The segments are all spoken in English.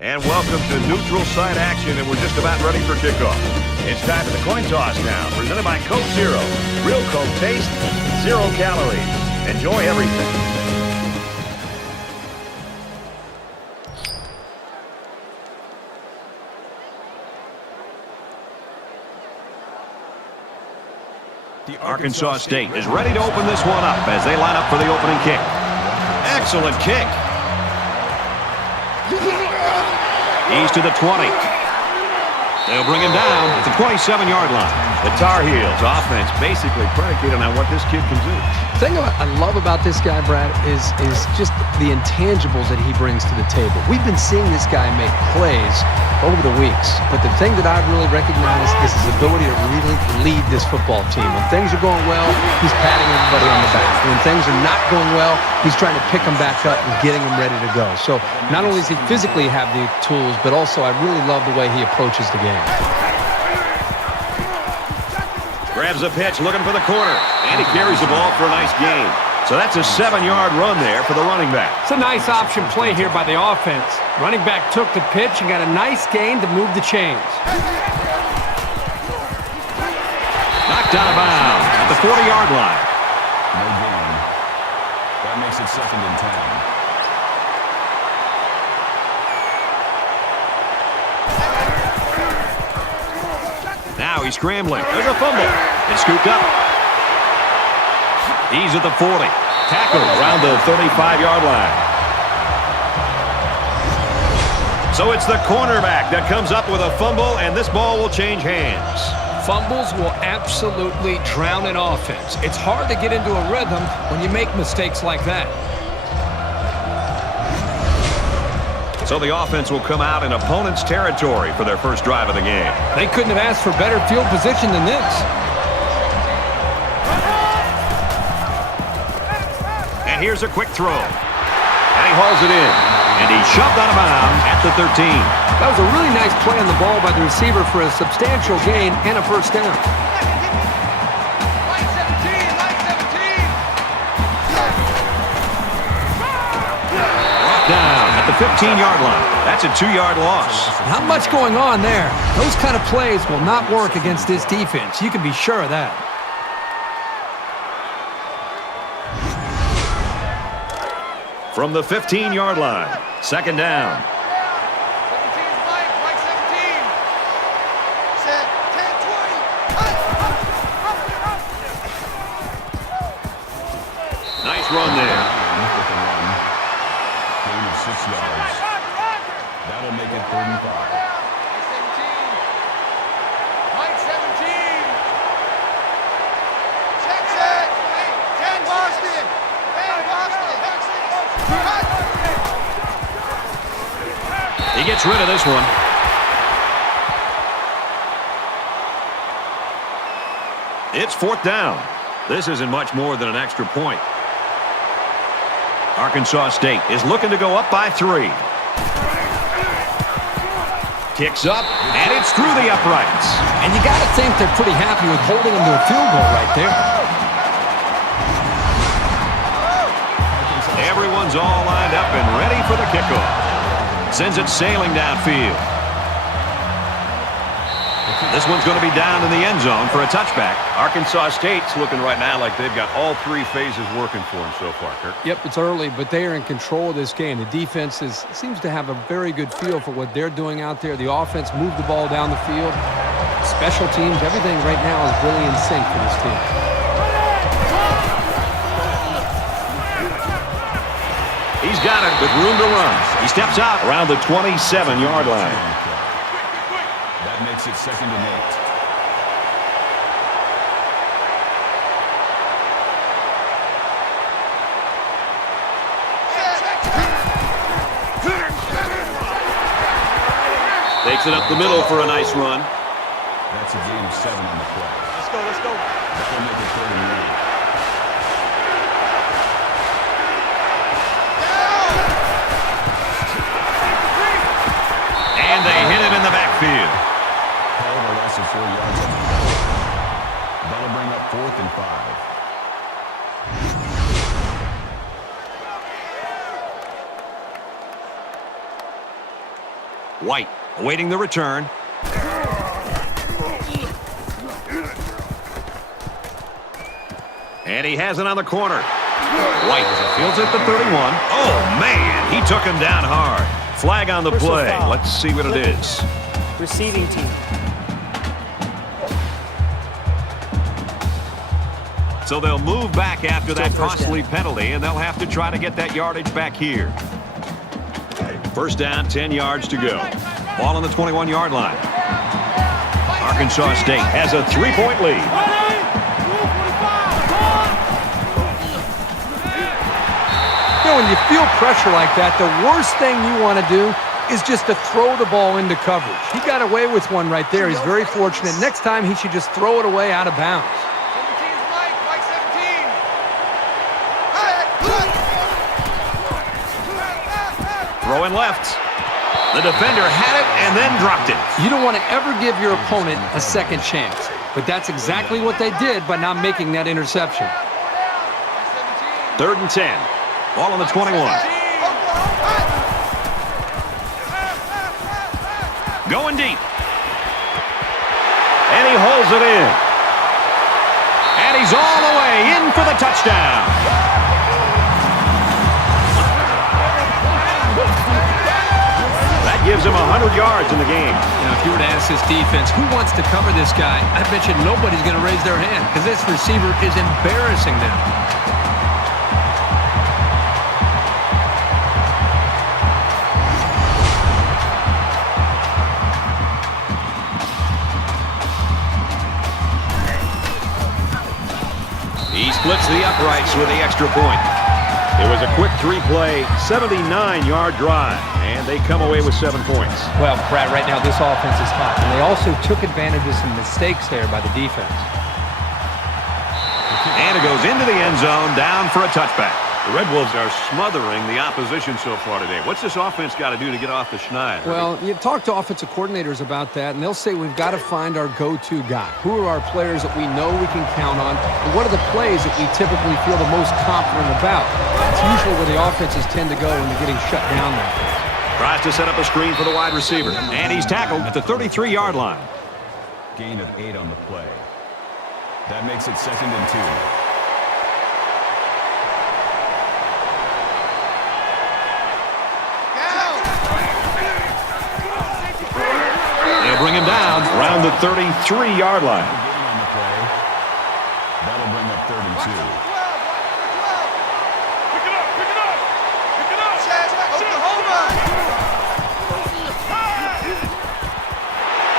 And welcome to neutral site action, and we're just about ready for kickoff. It's time for the coin toss now, presented by Coke Zero. Real Coke taste, 0 calories. Enjoy everything. Arkansas State is ready to open this one up as they line up for the opening kick. Excellent kick. He's to the 20. They'll bring him down at the 27-yard line. The Tar Heels offense basically predicated on what this kid can do. The thing I love about this guy, Brad, is just the intangibles that he brings to the table. We've been seeing this guy make plays over the weeks, but the thing that I really recognize is his ability to really lead this football team. When things are going well, he's patting everybody on the back. When things are not going well, he's trying to pick them back up and getting them ready to go. So not only does he physically have the tools, but also I really love the way he approaches the game. Grabs the pitch, looking for the corner, and he carries the ball for a nice gain. So that's a 7-yard run there for the running back. It's a nice option play here by the offense. Running back took the pitch and got a nice gain to move the chains. Knocked out of bounds at the 40-yard line. No gain. That makes it 2nd and 10. Now he's scrambling. There's a fumble. It's scooped up. He's at the 40. Tackled around the 35-yard line. So it's the cornerback that comes up with a fumble, and this ball will change hands. Fumbles will absolutely drown an offense. It's hard to get into a rhythm when you make mistakes like that. So the offense will come out in opponent's territory for their first drive of the game. They couldn't have asked for better field position than this. And here's a quick throw. And he hauls it in. And he's shoved out of bounds at the 13. That was a really nice play on the ball by the receiver for a substantial gain and a first down. Brought down at the 15-yard line. That's a 2-yard loss. Not much going on there. Those kind of plays will not work against this defense. You can be sure of that. From the 15-yard line, 2nd down. Nice run there. Gain of 6 yards. That'll make it 3rd and 5. He gets rid of this one. It's 4th down. This isn't much more than an extra point. Arkansas State is looking to go up by 3. Kicks up, and it's through the uprights. And you got to think they're pretty happy with holding them to a field goal right there. Everyone's all lined up and ready for the kickoff. Sends it sailing downfield. This one's going to be down in the end zone for a touchback. Arkansas State's looking right now like they've got all 3 phases working for them so far, Kirk. Yep, it's early, but they are in control of this game. The defense seems to have a very good feel for what they're doing out there. The offense moved the ball down the field. Special teams, everything right now is really in sync for this team. He's got it with room to run. He steps out around the 27-yard line. That makes it 2nd and 8. Takes it up the middle for a nice run. That's a gain of 7 on the play. Let's go. That'll make it 3rd and 8. And they hit him in the backfield. Held a loss of 4 yards on the play. That'll bring up 4th and 5. White awaiting the return. And he has it on the corner. White fields it to 31. Oh, man, he took him down hard. Flag on the play. Let's see what it is. Receiving team. So they'll move back after that costly penalty, and they'll have to try to get that yardage back here. First down, 10 yards to go. Ball on the 21-yard line. Arkansas State has a 3-point lead. When you feel pressure like that, the worst thing you want to do is just to throw the ball into coverage. He got away with one right there. He's very fortunate. Next time, he should just throw it away out of bounds. 17's Mike 17. Throwing left. The defender had it and then dropped it. You don't want to ever give your opponent a second chance, but that's exactly what they did by not making that interception. 3rd and 10. Ball on the 21. Going deep. And he holds it in. And he's all the way in for the touchdown. That gives him 100 yards in the game. Now, if you were to ask this defense, who wants to cover this guy, I bet you nobody's going to raise their hand because this receiver is embarrassing them. He splits the uprights with the extra point. It was a quick 3-play, 79-yard drive, and they come away with 7 points. Well, Brad, right now this offense is hot, and they also took advantage of some mistakes there by the defense. And it goes into the end zone, down for a touchback. The Red Wolves are smothering the opposition so far today. What's this offense got to do to get off the schneid? Well, you talk to offensive coordinators about that, and they'll say we've got to find our go-to guy. Who are our players that we know we can count on, and what are the plays that we typically feel the most confident about? It's usually where the offenses tend to go when they're getting shut down like that. Tries to set up a screen for the wide receiver, and he's tackled at the 33-yard line. Gain of 8 on the play. That makes it 2nd and 2. Bring him down around the 33-yard line. Gain on the play. That'll bring up 3rd and 2. Pick it up, pick it up, pick it up. Oklahoma.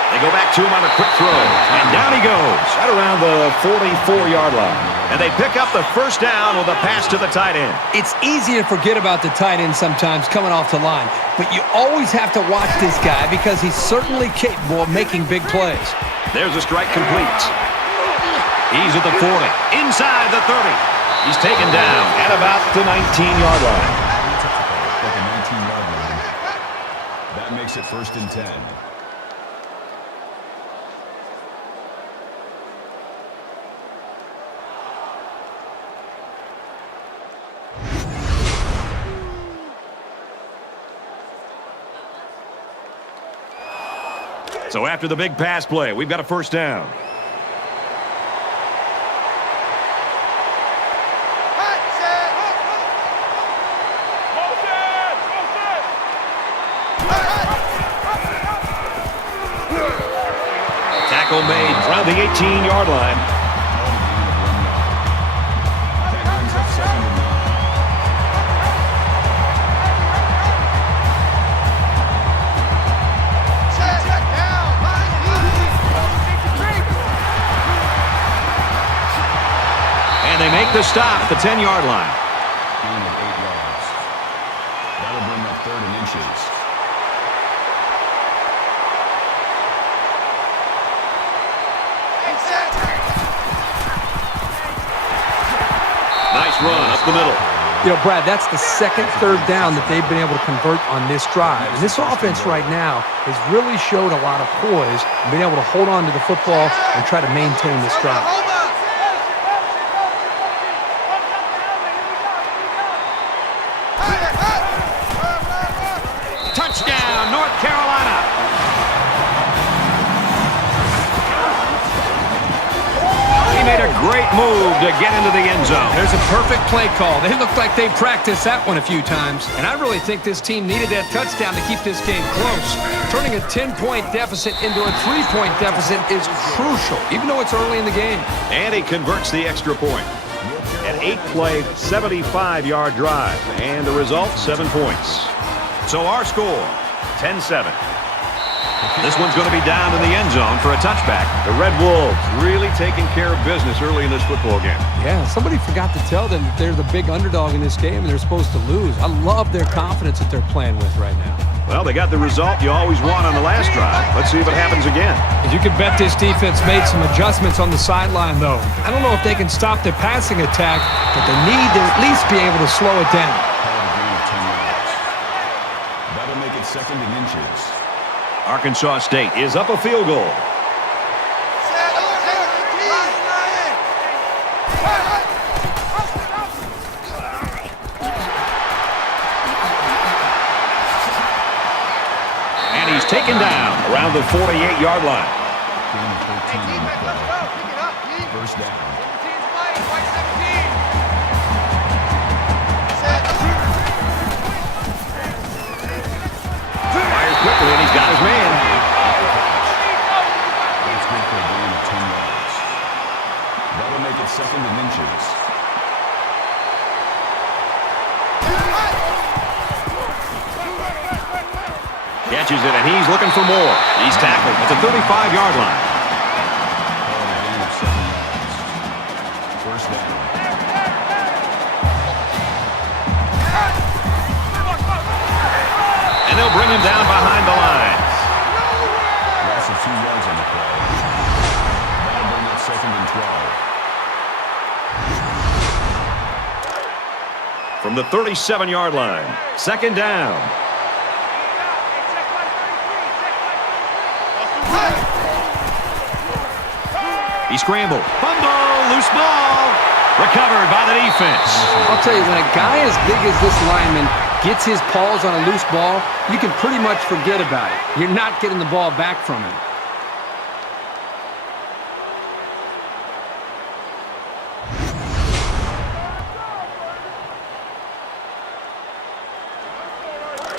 They go back to him on a quick throw, and down he goes at around the 44-yard line. And they pick up the first down with a pass to the tight end. It's easy to forget about the tight end sometimes coming off the line, but you always have to watch this guy because he's certainly capable of making big plays. There's a strike complete. He's at the 40, inside the 30. He's taken down at about the 19-yard line. Like a 19-yard line. That makes it 1st and 10. So after the big pass play, we've got a first down. Tackle made around the 18-yard line. That brings up 2nd and 9. They make the stop at the 10-yard line. Gain of 8 yards. That'll bring up 3rd and inches. Nice run up the middle. You know, Brad, that's the second 3rd down that they've been able to convert on this drive. And this offense right now has really showed a lot of poise and been able to hold on to the football and try to maintain this drive. Touchdown, North Carolina. Great move to get into the end zone. There's a perfect play call. They looked like they practiced that one a few times. And I really think this team needed that touchdown to keep this game close. Turning a 10-point deficit into a 3-point deficit is crucial, even though it's early in the game. And he converts the extra point. An 8-play, 75-yard drive. And the result, 7 points. So our score, 10-7. This one's going to be down in the end zone for a touchback. The Red Wolves really taking care of business early in this football game. Yeah, somebody forgot to tell them that they're the big underdog in this game and they're supposed to lose. I love their confidence that they're playing with right now. Well, they got the result you always want on the last drive. Let's see if it happens again. You can bet this defense made some adjustments on the sideline, though. I don't know if they can stop their passing attack, but they need to at least be able to slow it down. That'll make it 2nd and inches. Arkansas State is up a field goal. And he's taken down around the 48-yard line. Gain of 13 in the play. First down. Fires quickly, and he's got his man. That's good for a gain of 10 yards. That'll make it 2nd and inches. Catches it, and he's looking for more. He's tackled at the 35-yard line. A gain of 7 yards. First down. And they'll bring him down behind the lines. Loss of 2 yards on the play. That'll bring up 2nd and 12. From the 37-yard line, 2nd down. He scrambled. Fumble, loose ball. Recovered by the defense. I'll tell you, when a guy as big as this lineman gets his paws on a loose ball, you can pretty much forget about it. You're not getting the ball back from him.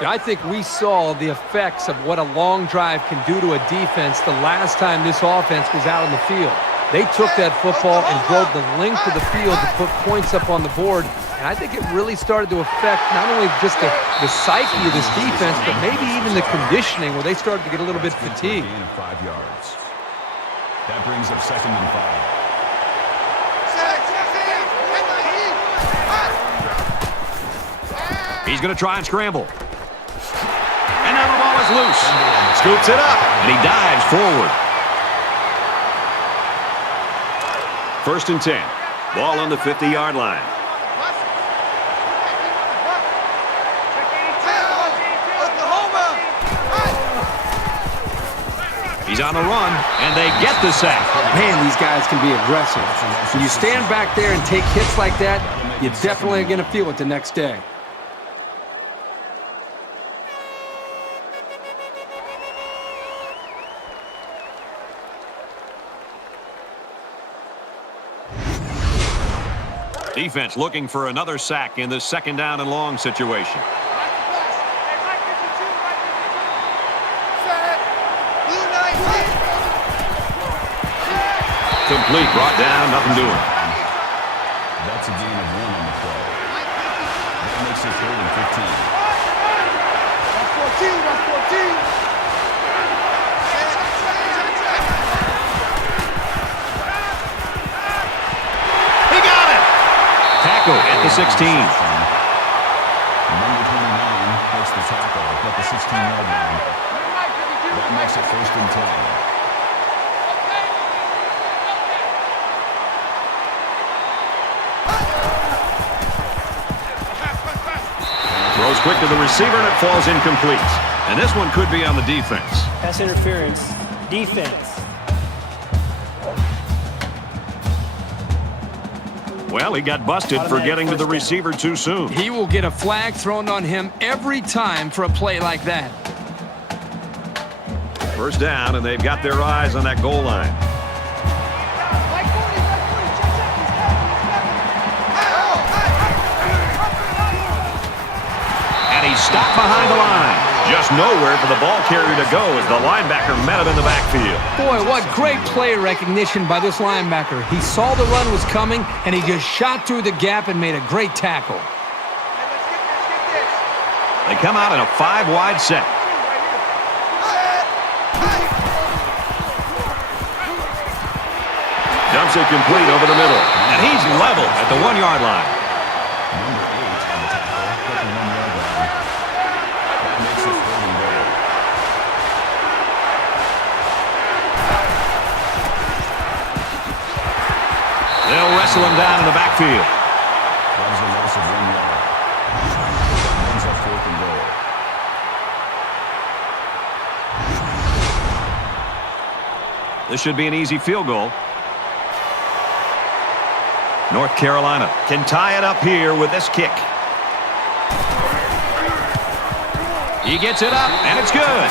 I think we saw the effects of what a long drive can do to a defense the last time this offense was out on the field. They took that football and drove the length of the field to put points up on the board, and I think it really started to affect not only just the psyche of this defense, but maybe even the conditioning where they started to get a little bit fatigued. Gain of 5 yards. That brings up 2nd and 5. He's going to try and scramble. And now the ball is loose. Scoops it up, and he dives forward. 1st and 10. Ball on the 50-yard line. He's on the run, and they get the sack. Man, these guys can be aggressive. When you stand back there and take hits like that, you're definitely going to feel it the next day. Defense looking for another sack in this 2nd down and long situation. Complete, brought down, nothing doing. That's a gain of 1 on the play. That makes it 3rd and 15. That's 14. Tackle at the 16. Number 29 gets the tackle at the 16-yard line. That makes it 1st and 10. Throws quick to the receiver, and it falls incomplete. And this one could be on the defense. Pass interference. Defense. Well, he got busted for getting to the receiver too soon. He will get a flag thrown on him every time for a play like that. 1st down, and they've got their eyes on that goal line. And he's stopped behind the line. Just nowhere for the ball carrier to go as the linebacker met him in the backfield. Boy, what great play recognition by this linebacker. He saw the run was coming, and he just shot through the gap and made a great tackle. They come out in a 5-wide set. Dumps it complete over the middle. And he's level at the 1-yard line. Number 8 on the tackle, at the 1-yard line. That makes it 3rd and goal. They'll wrestle him down in the backfield. That was a loss of 1 yard. That brings up 4th and goal. This should be an easy field goal. North Carolina can tie it up here with this kick. He gets it up, and it's good.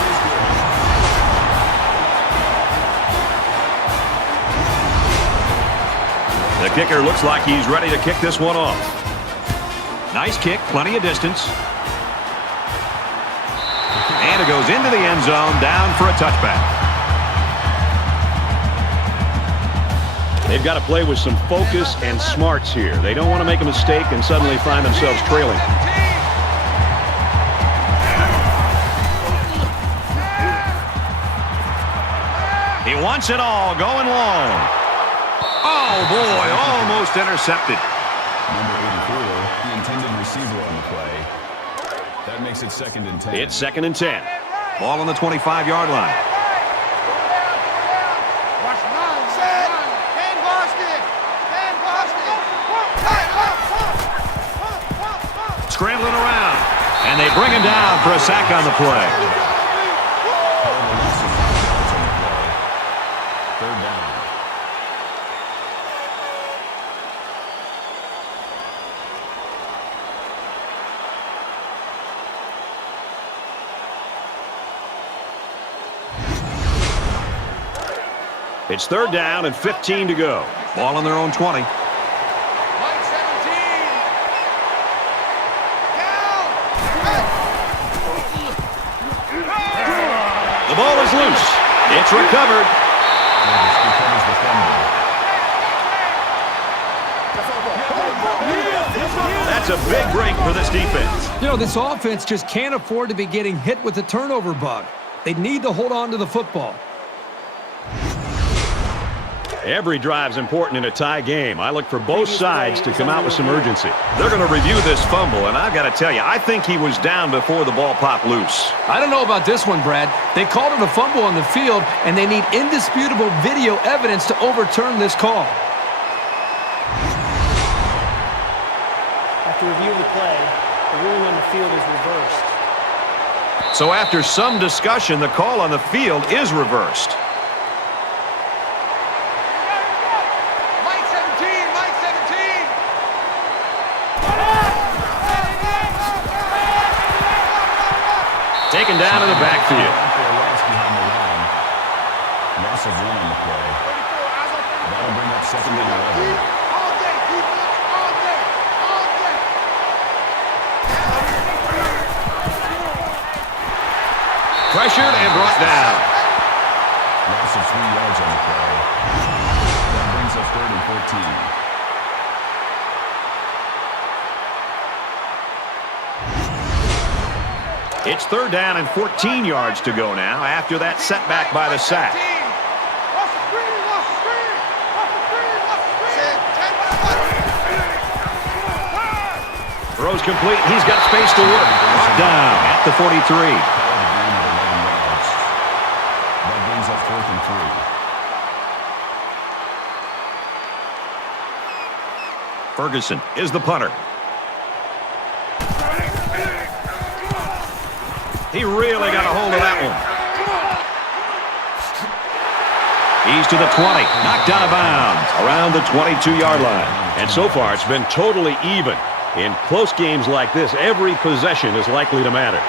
The kicker looks like he's ready to kick this one off. Nice kick, plenty of distance. And it goes into the end zone, down for a touchback. They've got to play with some focus and smarts here. They don't want to make a mistake and suddenly find themselves trailing. He wants it all, going long. Oh, boy, almost intercepted. Number 84, the intended receiver on the play. That makes it 2nd and 10. It's 2nd and 10. Ball on the 25-yard line. Scrambling around, and they bring him down for a sack on the play. Third down. It's 3rd down and 15 to go. Ball on their own 20. The ball is loose. It's recovered. Recovers the fumble. That's a big break for this defense. You know, this offense just can't afford to be getting hit with the turnover bug. They need to hold on to the football. Every drive's important in a tie game. I look for both sides to come out with some urgency. They're going to review this fumble, and I've got to tell you, I think he was down before the ball popped loose. I don't know about this one, Brad. They called it a fumble on the field, and they need indisputable video evidence to overturn this call. After review of the play, the ruling on the field is reversed. So after some discussion, the call on the field is reversed. Taken down in the backfield. Loss behind the line. Loss of 1 on the play. That'll bring up 2nd and 11. Pressured and brought down. Loss of 3 yards on the play. That brings up 3rd and 14. It's 3rd down and 14 yards to go now after that setback by the sack. Throws complete. He's got space to work. Brought down at the 43. That brings up 4th and 3. Ferguson is the punter. He really got a hold of that one. He's to the 20. Knocked out of bounds around the 22-yard line. And so far, it's been totally even. In close games like this, every possession is likely to matter.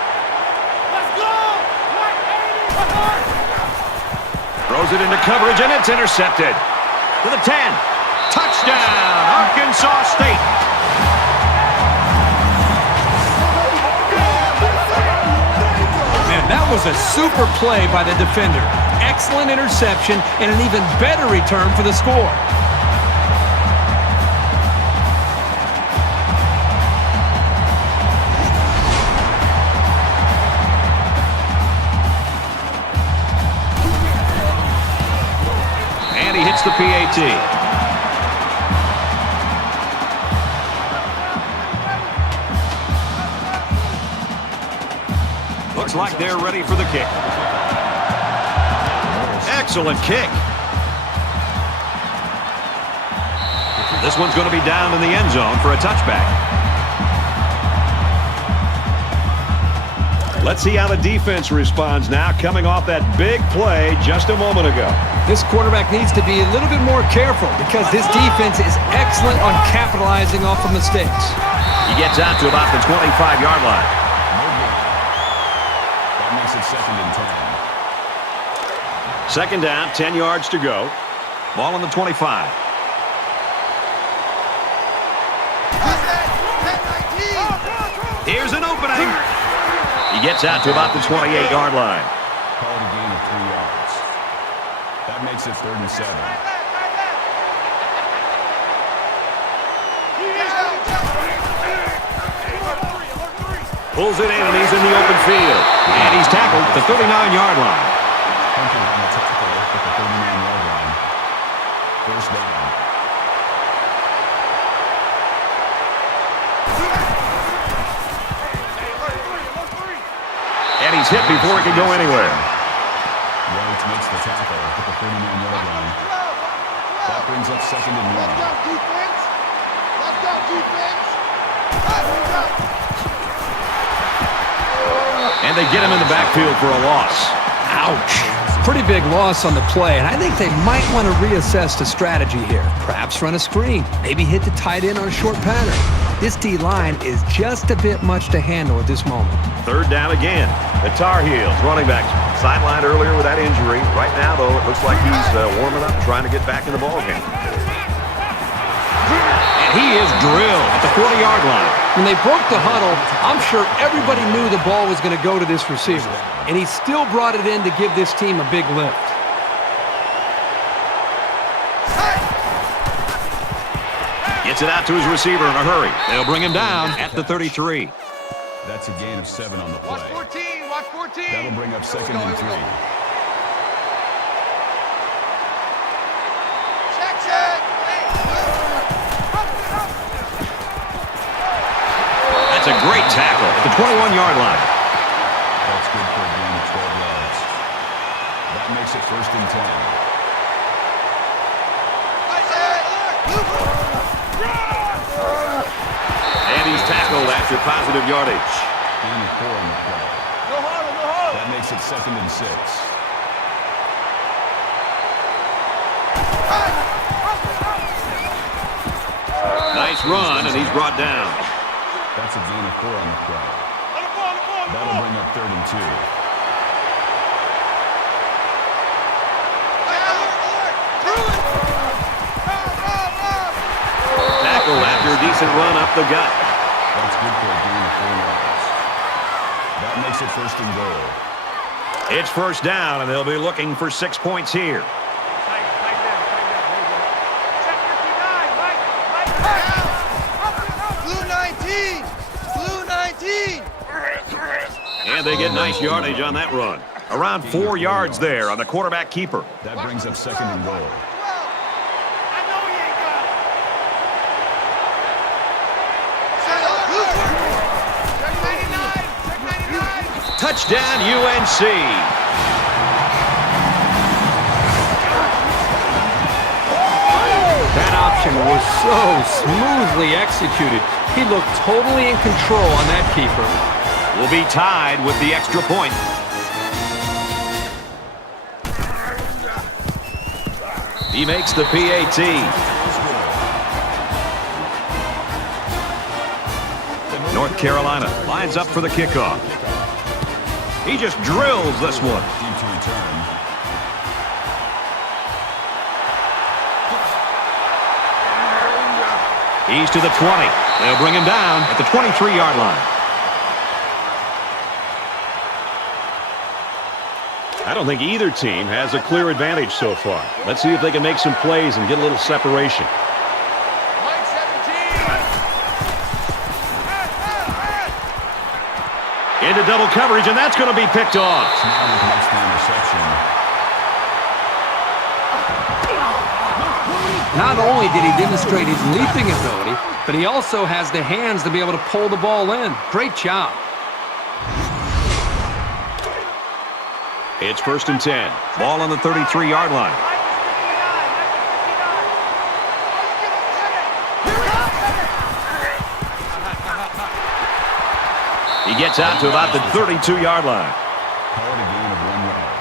Throws it into coverage, and it's intercepted. To the 10. Touchdown, Arkansas State. was a super play by the defender. Excellent interception and an even better return for the score. And he hits the PAT. Looks like they're ready for the kick. Excellent kick. This one's going to be down in the end zone for a touchback. Let's see how the defense responds now, coming off that big play just a moment ago. This quarterback needs to be a little bit more careful because this defense is excellent on capitalizing off of mistakes. He gets out to about the 25-yard line. Second and 10. Second down, 10 yards to go. Ball on the 25. Here's an opening. He gets out to about the 28-yard line. Called a gain of 3 yards. That makes it 3rd and 7. Pulls it in, and he's in the open field. And he's tackled at the 39-yard line. Hunter on the tackle at the 39-yard line. First down. And he's hit before he can go anywhere. White makes the tackle at the 39-yard line. That brings up 2nd and 1. Let's go, defense. Let's go, defense. Let's go. And they get him in the backfield for a loss. Ouch. Pretty big loss on the play, and I think they might want to reassess the strategy here. Perhaps run a screen, maybe hit the tight end on a short pattern. This D-line is just a bit much to handle at this moment. Third down again. The Tar Heels running back sidelined earlier with that injury. Right now, though, it looks like he's warming up, trying to get back in the ballgame. And he is drilled at the 40-yard line. When they broke the huddle, I'm sure everybody knew the ball was going to go to this receiver, and he still brought it in to give this team a big lift. Gets it out to his receiver in a hurry. They'll bring him down at the 33. That's a gain of 7 on the play. Watch 14, watch 14. That'll bring up 2nd and 3. Check. That's a great tackle at the 21-yard line. That's good for a gain of 12 yards. That makes it 1st and 10. And he's tackled after positive yardage. Gain of 4 on the play. That makes it 2nd and 6. Nice run, and he's brought down. That's a gain of 4 on the play. That'll bring up 3rd and 2. Tackle after a decent run up the gut. That's good for a gain of 4 yards. That makes it 1st and goal. It's first down, and they'll be looking for 6 points here. Blue 19. And they get nice yardage on that run. Around 4 yards there on the quarterback keeper. That brings up 2nd and goal. Touchdown, UNC. That option was so smoothly executed. He looked totally in control on that keeper. Will be tied with the extra point. He makes the PAT. North Carolina lines up for the kickoff. He just drills this one. Deep to return. He's to the 20. They'll bring him down at the 23-yard line. I don't think either team has a clear advantage so far. Let's see if they can make some plays and get a little separation. Mike 17. Into double coverage, and that's going to be picked off. Now he makes the interception. Not only did he demonstrate his leaping ability, but he also has the hands to be able to pull the ball in. Great job. It's 1st and 10. Ball on the 33-yard line. He gets out to about the 32-yard line. Call it a gain of 1 yard.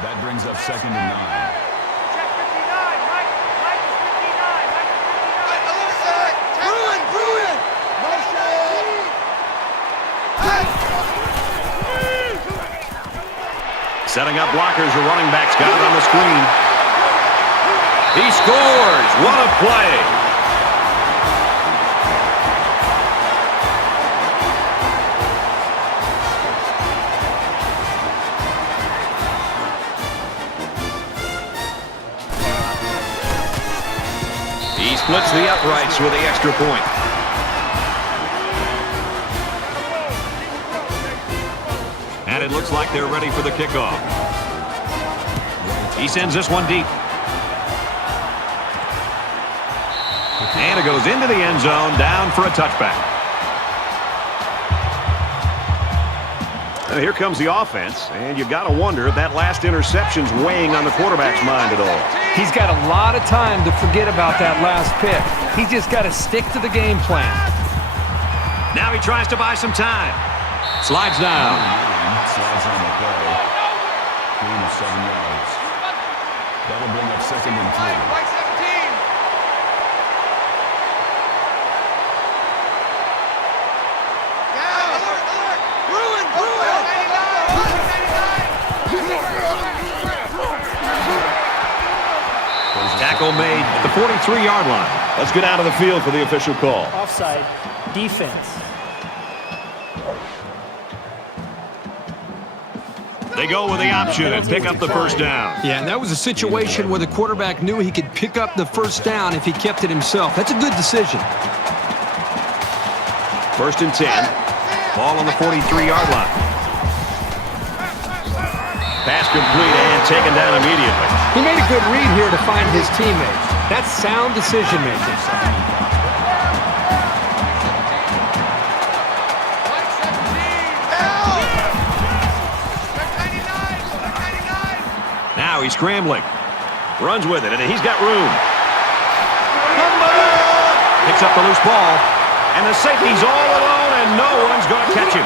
That brings up 2nd and 9. Setting up blockers, the running back's got it on the screen. He scores! What a play! He splits the uprights with the extra point. And it looks like they're ready for the kickoff. He sends this one deep. And it goes into the end zone, down for a touchback. Now here comes the offense, and you got to wonder if that last interception's weighing on the quarterback's mind at all. He's got a lot of time to forget about that last pick. He's just got to stick to the game plan. Now he tries to buy some time. Slides down. Slides on the play. Gain of 7 yards. That'll bring up 2nd and 3. Mike 17. Down. Alert. Ruin. Tackle made at the 43-yard line. Let's get out of the field for the official call. Offside. Defense. They go with the option and pick up the first down. Yeah, and that was a situation where the quarterback knew he could pick up the first down if he kept it himself. That's a good decision. 1st and 10. Ball on the 43-yard line. Pass complete and taken down immediately. He made a good read here to find his teammates. That's sound decision-making. Now he's scrambling. Runs with it, and he's got room. Picks up the loose ball. And the safety's all alone, and no one's going to catch him.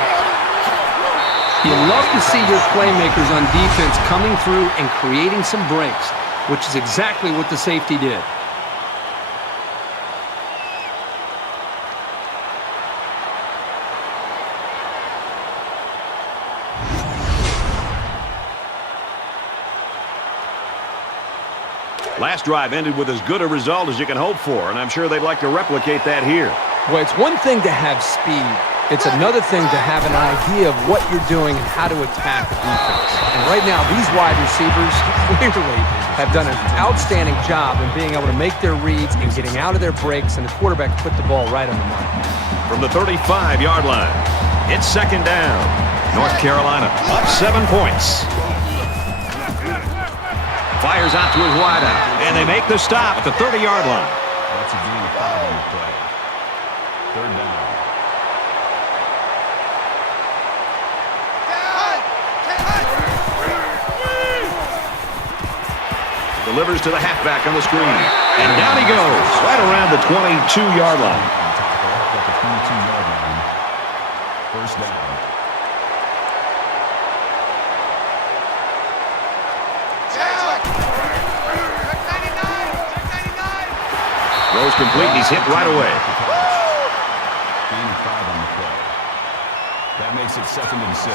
You love to see your playmakers on defense coming through and creating some breaks, which is exactly what the safety did. Last drive ended with as good a result as you can hope for, and I'm sure they'd like to replicate that here. Well, it's one thing to have speed. It's another thing to have an idea of what you're doing and how to attack the defense. And right now, these wide receivers clearly have done an outstanding job in being able to make their reads and getting out of their breaks, and the quarterback put the ball right on the mark. From the 35-yard line, it's 2nd down. North Carolina up 7 points. Fires out to his wideout, and they make the stop at the 30-yard line. That's a gain of 5 on the play. 3rd down. Delivers to the halfback on the screen. And down he goes, right around the 22-yard line. At the 22-yard line. 1st down. Throws complete, and he's hit right away. Gain of 5 on the play. That makes it 2nd and 6.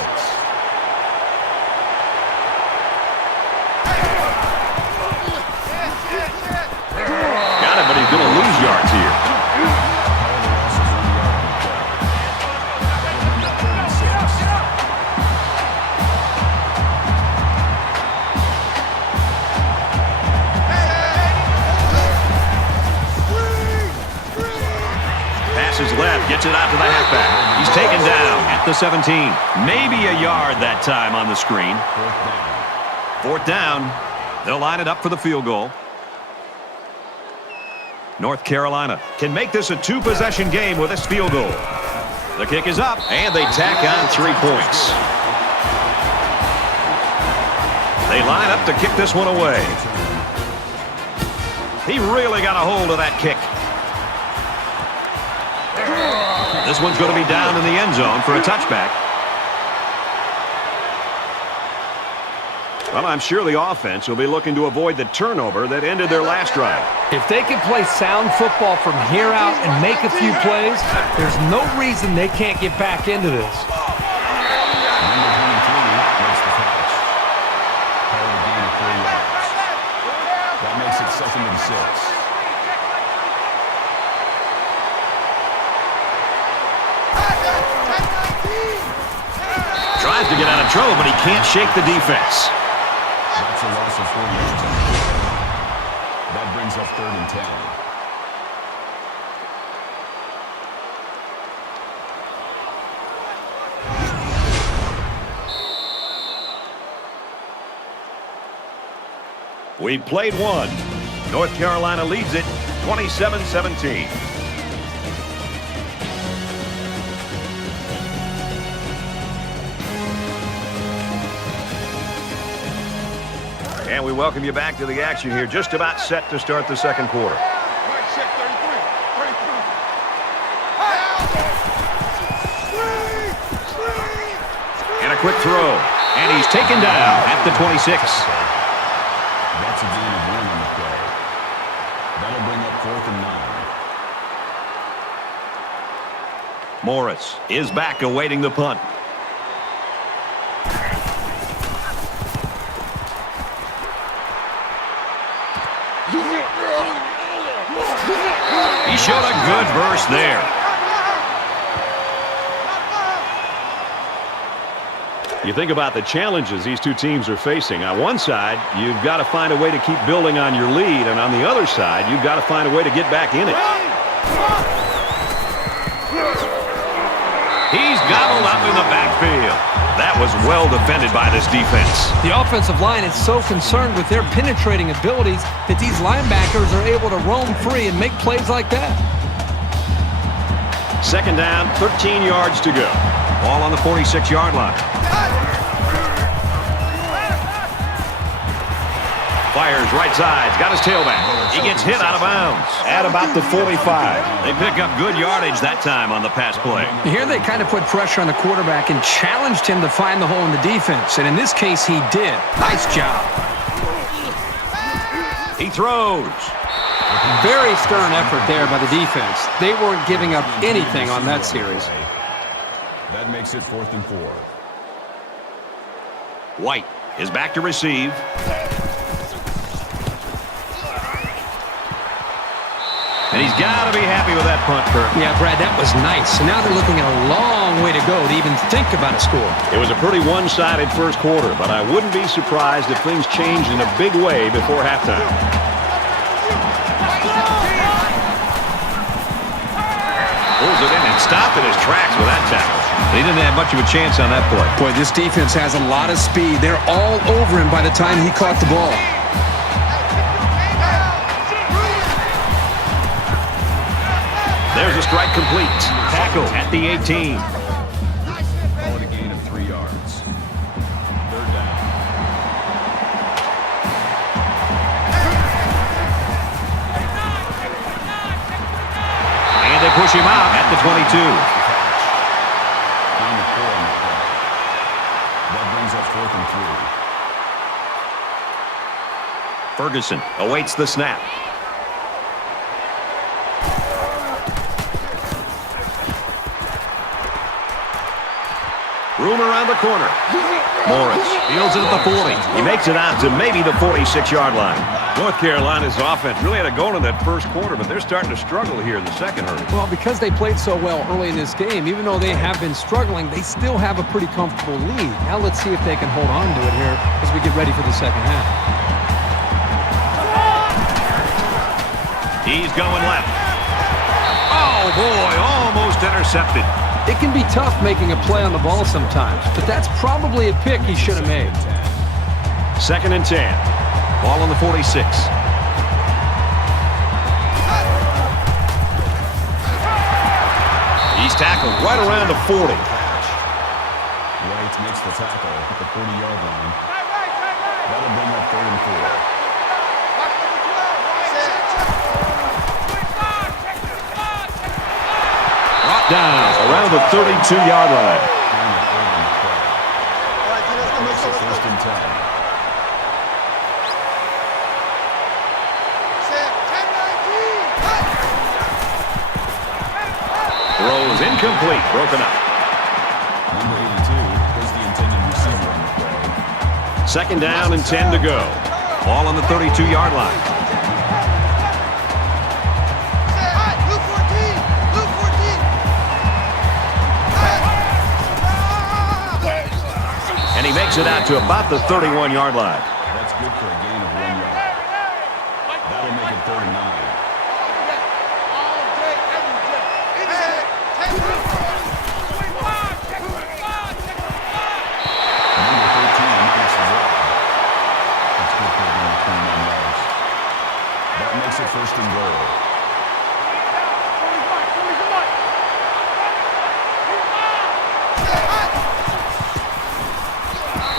Got it, but he's going to lose yards here. Gets it out to the halfback. He's taken down at the 17. Maybe a yard that time on the screen. Fourth down. They'll line it up for the field goal. North Carolina can make this a two-possession game with this field goal. The kick is up, and they tack on 3 points. They line up to kick this one away. He really got a hold of that kick. This one's going to be down in the end zone for a touchback. Well, I'm sure the offense will be looking to avoid the turnover that ended their last drive. If they can play sound football from here out and make a few plays, there's no reason they can't get back into this. Number 23 makes the catch. Called a gain of 4 yards. That makes it 2nd and 6. Tries to get out of trouble, but he can't shake the defense. That's a loss of 4 yards. That brings up 3rd and 10. We played one. North Carolina leads it 27-17. And we welcome you back to the action here. Just about set to start the second quarter. And a quick throw. And he's taken down at the 26. That's a gain of 1 on the play. That'll bring up 4th and 9. Morris is back awaiting the punt. He showed a good burst there. You think about the challenges these two teams are facing. On one side, you've got to find a way to keep building on your lead, and on the other side, you've got to find a way to get back in it. He's gobbled up in the backfield. That was well defended by this defense. The offensive line is so concerned with their penetrating abilities that these linebackers are able to roam free and make plays like that. Second down, 13 yards to go. Ball on the 46-yard line. Fires right side, got his tailback. He gets hit out of bounds at about the 45. They pick up good yardage that time on the pass play. Here they kind of put pressure on the quarterback and challenged him to find the hole in the defense. And in this case, he did. Nice job. He throws. Very stern effort there by the defense. They weren't giving up anything on that series. That makes it 4th and 4. White is back to receive. And he's got to be happy with that punt, Kurt. Yeah, Brad, that was nice. And now they're looking at a long way to go to even think about a score. It was a pretty one-sided first quarter, but I wouldn't be surprised if things changed in a big way before halftime. Pulls it in and stopped in his tracks with that tackle. He didn't have much of a chance on that play. Boy, this defense has a lot of speed. They're all over him by the time he caught the ball. There's a strike complete. Tackle at the 18. Call it a gain of 3 yards. 3rd down. And they push him out at the 22. Gain of 4 on the play. That brings up 4th and 3. Ferguson awaits the snap. Room around the corner. Morris fields it at the 40. He makes it out to maybe the 46-yard line. North Carolina's offense really had a goal in that first quarter, but they're starting to struggle here in the second half. Well, because they played so well early in this game, even though they have been struggling, they still have a pretty comfortable lead. Now let's see if they can hold on to it here as we get ready for the second half. He's going left. Oh, boy, almost intercepted. It can be tough making a play on the ball sometimes, but that's probably a pick he should have made. 2nd and 10. Ball on the 46. He's tackled right around the 40. White makes the tackle at the 40-yard line. That'll bring up 3rd and 4. Brought down around the 32-yard line. That makes it 1st and 10. Throws incomplete, broken up. Number 82 was the intended receiver on the play. 2nd down and 10 to go. Ball on the 32-yard line. And he makes it out to about the 31-yard line. That's good for a gain of 1 yard. That'll make it 3rd and 9. Number 13 makes the drop. That's good for a gain of 29 yards. That makes it 1st and goal.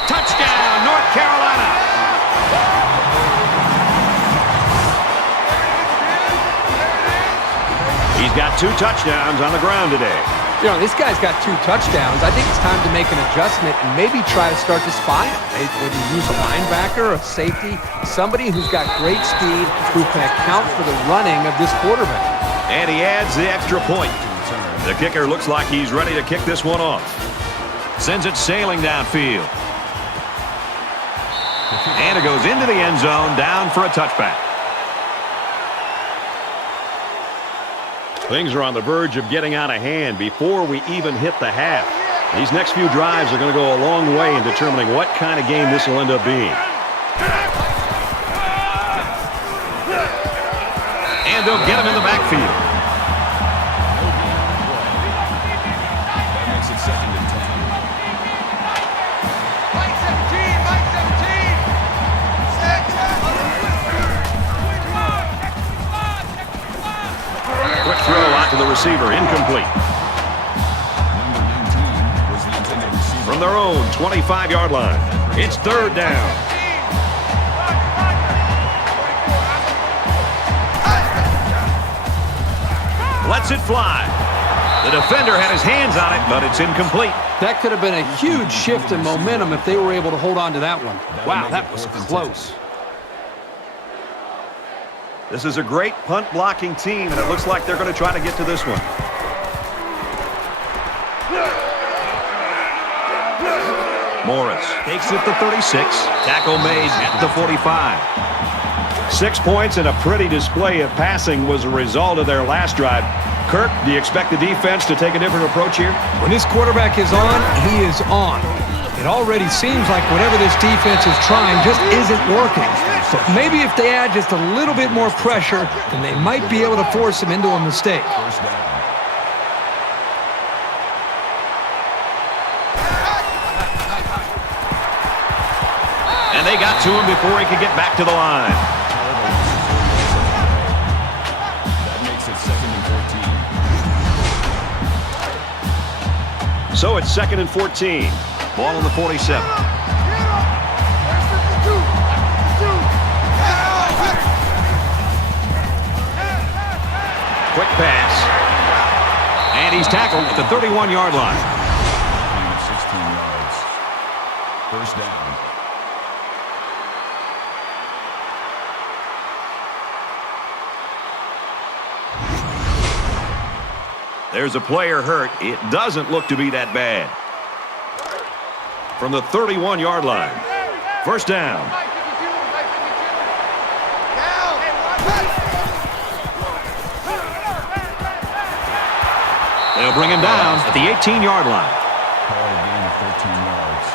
Touchdown, North Carolina. He's got 2 touchdowns on the ground today. You know, this guy's got 2 touchdowns. I think it's time to make an adjustment and maybe try to start to spy him. Maybe use a linebacker, a safety, somebody who's got great speed, who can account for the running of this quarterback. And he adds the extra point. The kicker looks like he's ready to kick this one off. Sends it sailing downfield. And it goes into the end zone, down for a touchback. Things are on the verge of getting out of hand before we even hit the half. These next few drives are going to go a long way in determining what kind of game this will end up being. And they'll get him in the backfield. That makes it 2nd and 10. Quick throw out to the receiver, incomplete. Number 19 was the intended receiver. From their own 25-yard line, it's 3rd down. Lets it fly. The defender had his hands on it, but it's incomplete. That could have been a huge shift in momentum if they were able to hold on to that one. Wow, that was close. This is a great punt-blocking team, and it looks like they're going to try to get to this one. Morris takes it to 36. Tackle made at the 45. 6 points and a pretty display of passing was a result of their last drive. Kirk, do you expect the defense to take a different approach here? When this quarterback is on, he is on. It already seems like whatever this defense is trying just isn't working. But maybe if they add just a little bit more pressure, then they might be able to force him into a mistake. 1st down. And they got to him before he could get back to the line. That makes it 2nd and 14. So it's 2nd and 14. Ball on the 47. Quick pass. And he's tackled at the 31-yard line. Gain of 16 yards. 1st down. There's a player hurt. It doesn't look to be that bad. From the 31-yard line. 1st down. They'll bring him down at the 18-yard line. Call a gain of 13 yards.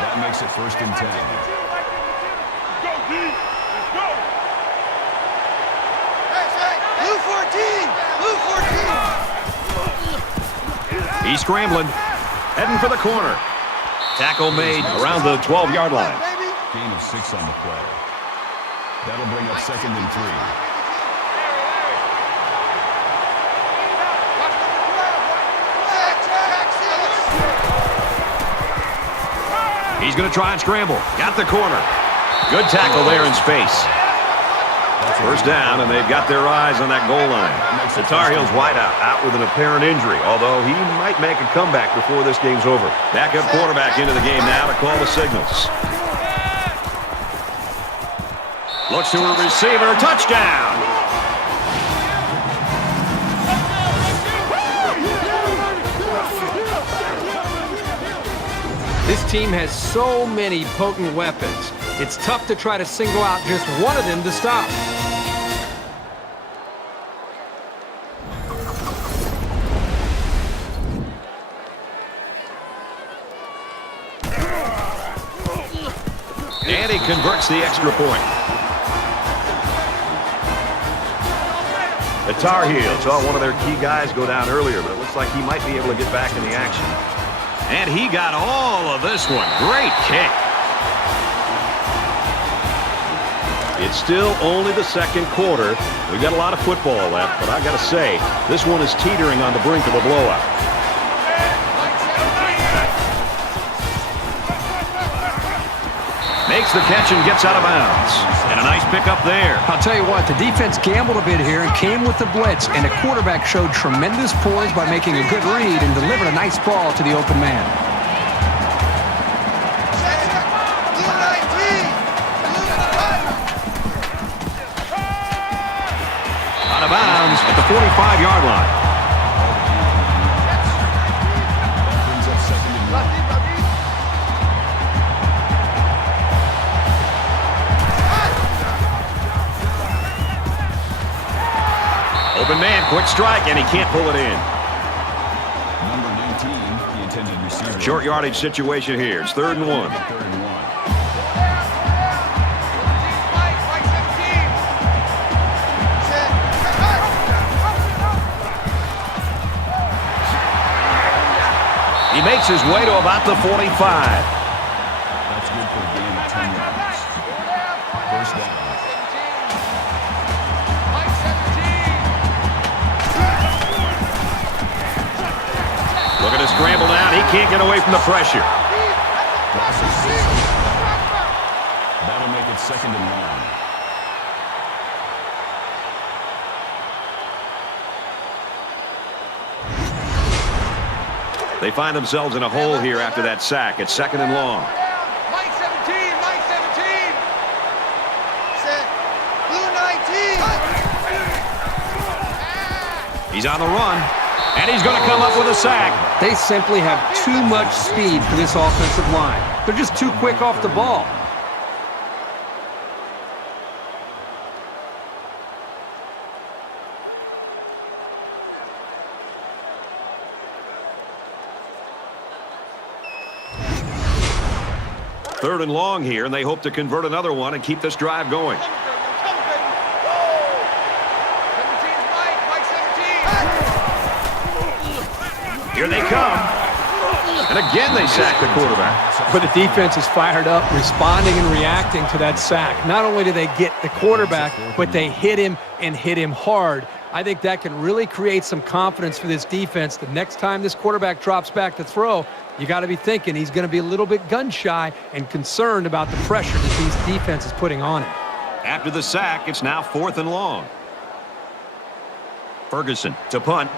That makes it 1st and 10. Go, Blue 14! Blue 14! He's scrambling. Heading for the corner. Tackle made around the 12-yard line. Gain of 6 on the play. That'll bring up 2nd and 3. He's going to try and scramble. Got the corner. Good tackle there in space. First down, and they've got their eyes on that goal line. The Tar Heels wideout out with an apparent injury, although he might make a comeback before this game's over. Backup quarterback into the game now to call the signals. Looks to a receiver. Touchdown! This team has so many potent weapons. It's tough to try to single out just one of them to stop. And he converts the extra point. The Tar Heels saw one of their key guys go down earlier, but it looks like he might be able to get back in the action. And he got all of this one. Great kick. It's still only the second quarter. We've got a lot of football left, but I got to say, this one is teetering on the brink of a blowout. Makes the catch and gets out of bounds. And a nice pickup there. I'll tell you what, the defense gambled a bit here and came with the blitz, and the quarterback showed tremendous poise by making a good read and delivered a nice ball to the open man. Out of bounds at the 45-yard line. Brings up 2nd and 1. Open man, quick strike, and he can't pull it in. Number 19, the intended receiver. Short yardage situation here. It's 3rd and 1. 3rd and 1. He makes his way to about the 45. That's good for a gain of 10 yards. First down. Look at his scramble down. He can't get away from the pressure. Loss of 6. That'll make it 2nd and 1. They find themselves in a hole here after that sack. It's 2nd and long. Mike 17, Mike 17. Set. Blue 19. He's on the run, and he's going to come up with a sack. They simply have too much speed for this offensive line. They're just too quick off the ball. Third and long here, and they hope to convert another one and keep this drive going. Here they come. And again they sack the quarterback. But the defense is fired up, responding and reacting to that sack. Not only do they get the quarterback, but they hit him and hit him hard. I think that can really create some confidence for this defense. The next time this quarterback drops back to throw, you got to be thinking he's going to be a little bit gun-shy and concerned about the pressure that these defenses is putting on him. After the sack, it's now 4th and long. Ferguson to punt.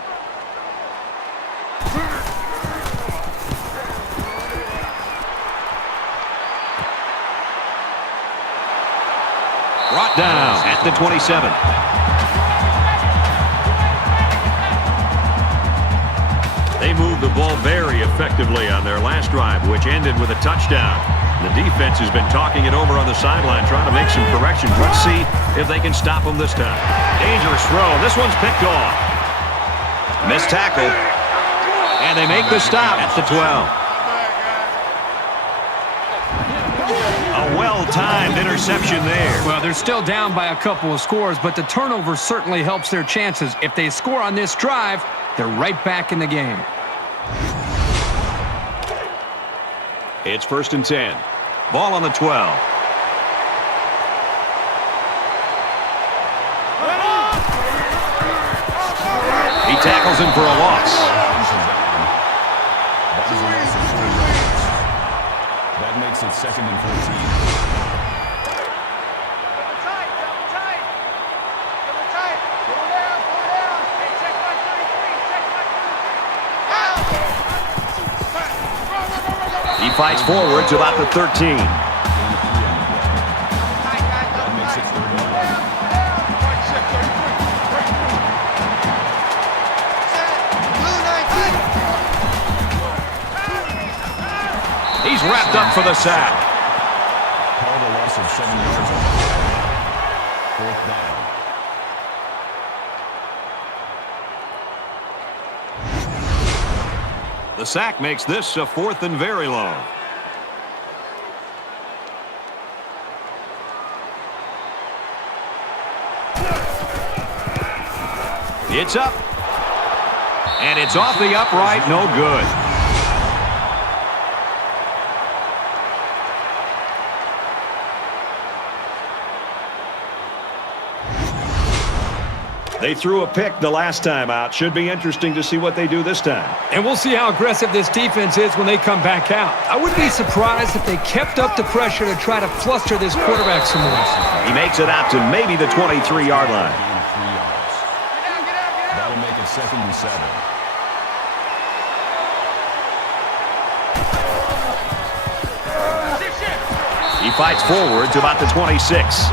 Brought down at the 27. They moved the ball very effectively on their last drive, which ended with a touchdown. The defense has been talking it over on the sideline, trying to make some corrections. Let's see if they can stop them this time. Dangerous throw. This one's picked off. Missed tackle. And they make the stop at the 12. A well-timed interception there. Well, they're still down by a couple of scores, but the turnover certainly helps their chances. If they score on this drive, they're right back in the game. It's 1st and 10. Ball on the 12. He tackles him for a loss. That makes it 2nd and 14. He fights forward to about the 13. That makes it 3rd and 11. He's wrapped up for the sack. Called a loss of 7 yards on the play. 4th down. The sack makes this a 4th and very long. It's up. And it's off the upright, no good. They threw a pick the last time out. Should be interesting to see what they do this time. And we'll see how aggressive this defense is when they come back out. I wouldn't be surprised if they kept up the pressure to try to fluster this quarterback some more. He makes it out to maybe the 23-yard line. Gain of 3 yards. That'll make it 2nd and 7. He fights forward to about the 26.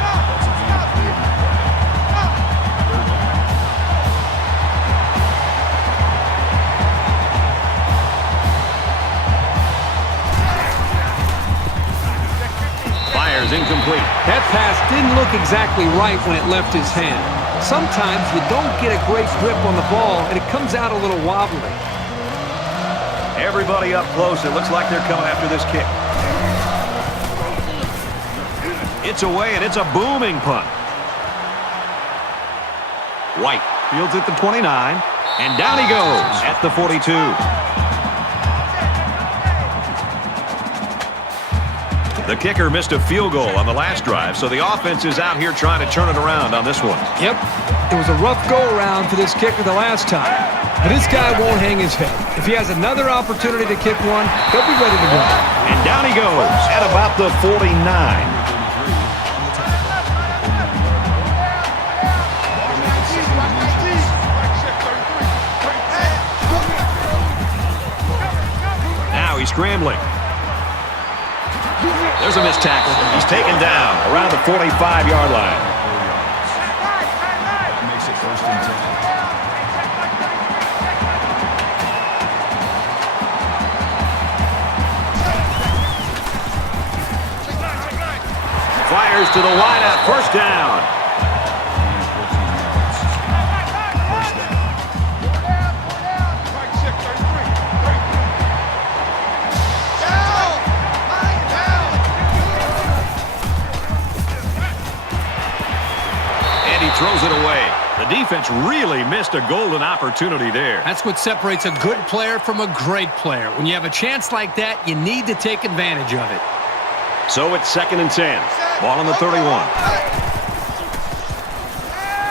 Incomplete. That pass didn't look exactly right when it left his hand. Sometimes you don't get a great grip on the ball, and it comes out a little wobbly. Everybody up close. It looks like they're coming after this kick. It's away, and it's a booming punt. White fields at the 29, and down he goes at the 42. The kicker missed a field goal on the last drive, so the offense is out here trying to turn it around on this one. Yep, it was a rough go-around for this kicker the last time, but this guy won't hang his head. If he has another opportunity to kick one, he'll be ready to go. And down he goes at about the 49. Now he's scrambling. There's a missed tackle. He's taken down around the 45-yard line. That makes it 1st and 10. Fires to the wideout. 1st down. Throws it away. The defense really missed a golden opportunity there. That's what separates a good player from a great player. When you have a chance like that, you need to take advantage of it. So it's 2nd and 10. Ball on the 31.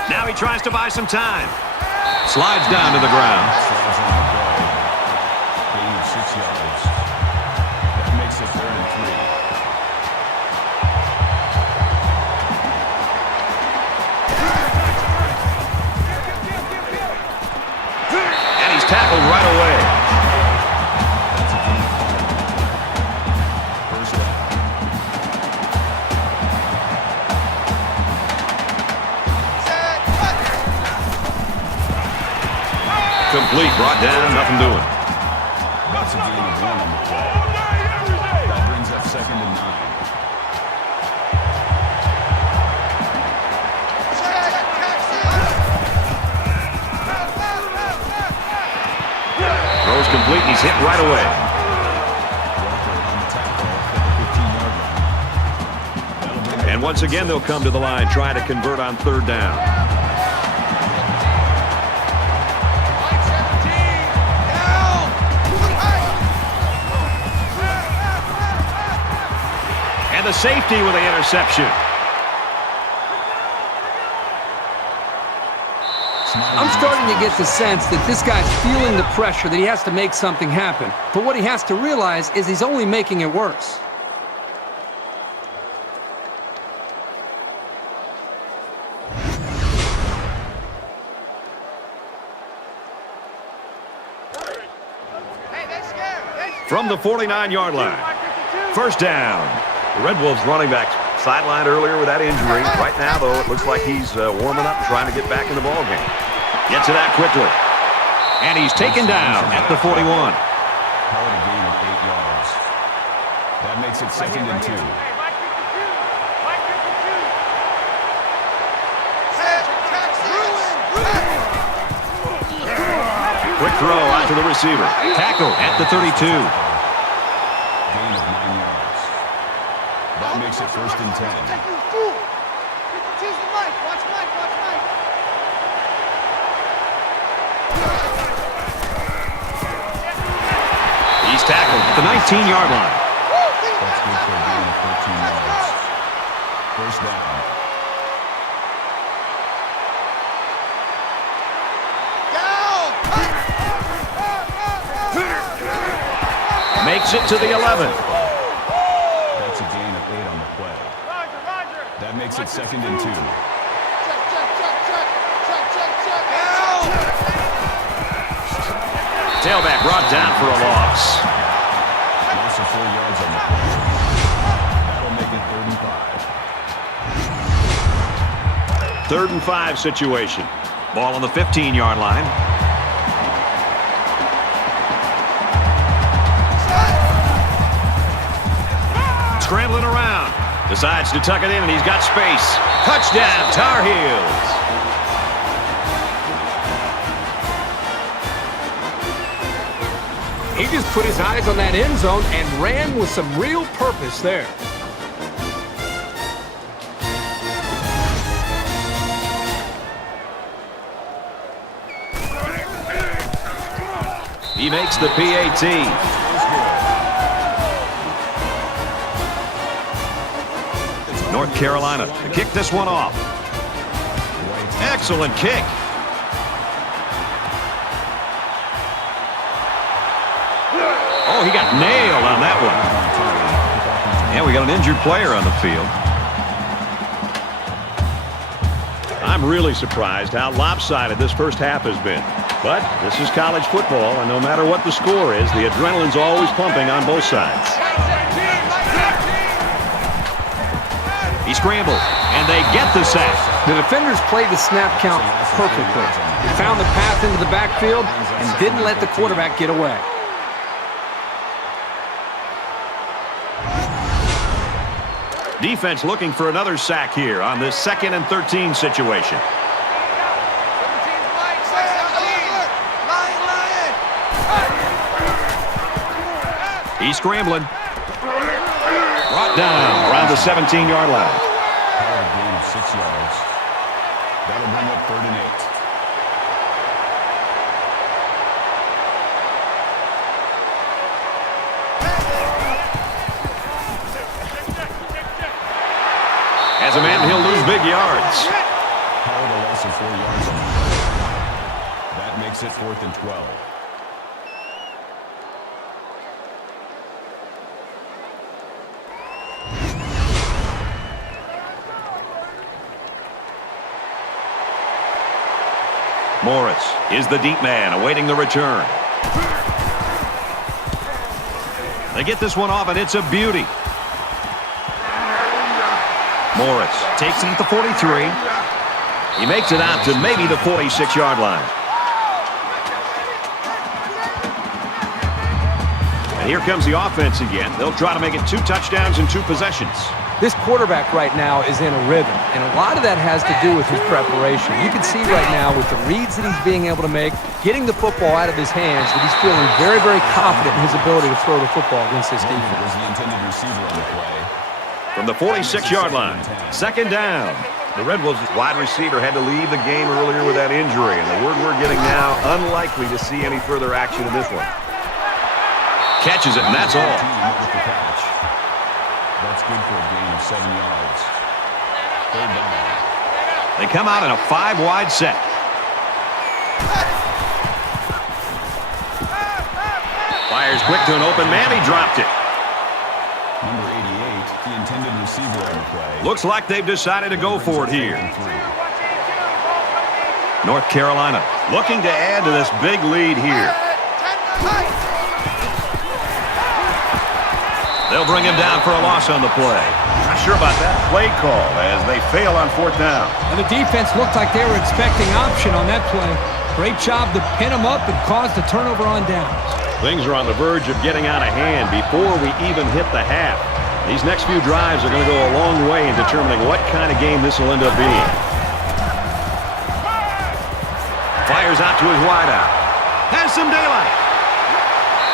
Now he tries to buy some time. Slides down to the ground. Slides on the play. Gain of 6 yards. That makes it 3rd and 3. Tackled right away. That's a gain of 5. 1st down. Complete, brought down, nothing doing. That's a gain of 1 on the play. That brings up 2nd and 9. Throws complete, and he's hit right away. Walker on the tackle at the 15-yard line. And once again, they'll come to the line, trying to convert on third down. And the safety with the interception. I'm starting to get the sense that this guy's feeling the pressure, that he has to make something happen. But what he has to realize is he's only making it worse. From the 49-yard line. First down. The Red Wolves running back sidelined earlier with that injury. Right now, though, it looks like he's warming up and trying to get back in the ballgame. Gets to that quickly. And he's taken down at the 41. Call it a gain of 8 yards. That makes it 2nd and 2. Quick throw out to the receiver. Tackle at the 32. Gain of 9 yards. That makes it 1st and 10. He's tackled at the 19-yard line. That's good for a gain of 13 yards. First down. Makes it to the 11. That's a gain of 8 on the play. That makes it 2nd and 2. Tailback brought down for a loss. Loss of 4 yards on the play. That'll make it 3rd and 5. 3rd and 5 situation. Ball on the 15-yard line. Scrambling around. Decides to tuck it in, and he's got space. Touchdown, Tar Heels. He just put his eyes on that end zone and ran with some real purpose there. He makes the PAT. North Carolina to kick this one off. Excellent kick. Oh, he got nailed on that one. And we got an injured player on the field. I'm really surprised how lopsided this first half has been. But this is college football, and no matter what the score is, the adrenaline's always pumping on both sides. He scrambled, and they get the sack. The defenders played the snap count perfectly. They found the path into the backfield and didn't let the quarterback get away. Defense looking for another sack here on this 2nd and 13 situation. He's scrambling. Brought down around the 17-yard line. Call it a gain of 6 yards. That'll bring up 3rd and 8. As a man, he'll lose big yards. Call it a loss of 4 yards on the play. That makes it 4th and 12. Morris is the deep man awaiting the return. They get this one off, and it's a beauty. Morris takes it at the 43. He makes it out to maybe the 46-yard line. And here comes the offense again. They'll try to make it 2 touchdowns in 2 possessions. This quarterback right now is in a rhythm, and a lot of that has to do with his preparation. You can see right now with the reads that he's being able to make, getting the football out of his hands, that he's feeling very, very confident in his ability to throw the football against this defense. Was the intended receiver on the play. from the 46-yard line. Second down. The Red Wolves' wide receiver had to leave the game earlier with that injury, and the word we're getting now, unlikely to see any further action in this one. Catches it, and that's all. That's good for a gain of 7 yards. Third down. They come out in a 5-wide set. Fires quick to an open man. He dropped it. Number 88, the intended receiver on the play. Looks like they've decided to go for it here. North Carolina looking to add to this big lead here. They'll bring him down for a loss on the play. Not sure about that play call as they fail on fourth down. And the defense looked like they were expecting option on that play. Great job to pin them up and cause the turnover on downs. Things are on the verge of getting out of hand before we even hit the half. These next few drives are going to go a long way in determining what kind of game this will end up being. Fires out to his wideout. Has some daylight.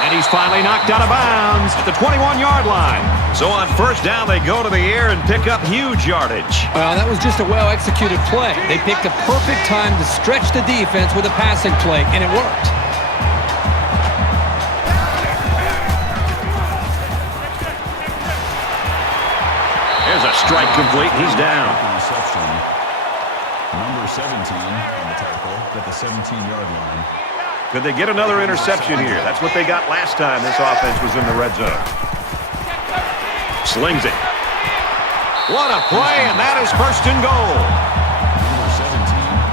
And he's finally knocked out of bounds at the 21-yard line. So on first down, they go to the air and pick up huge yardage. Well, that was just a well-executed play. They picked a perfect time to stretch the defense with a passing play, and it worked. There's a strike complete. He's down. Reception. Number 17 on the tackle at the 17-yard line. Could they get another interception here? That's what they got last time this offense was in the red zone. Slings it. What a play, and that is first and goal. Number 17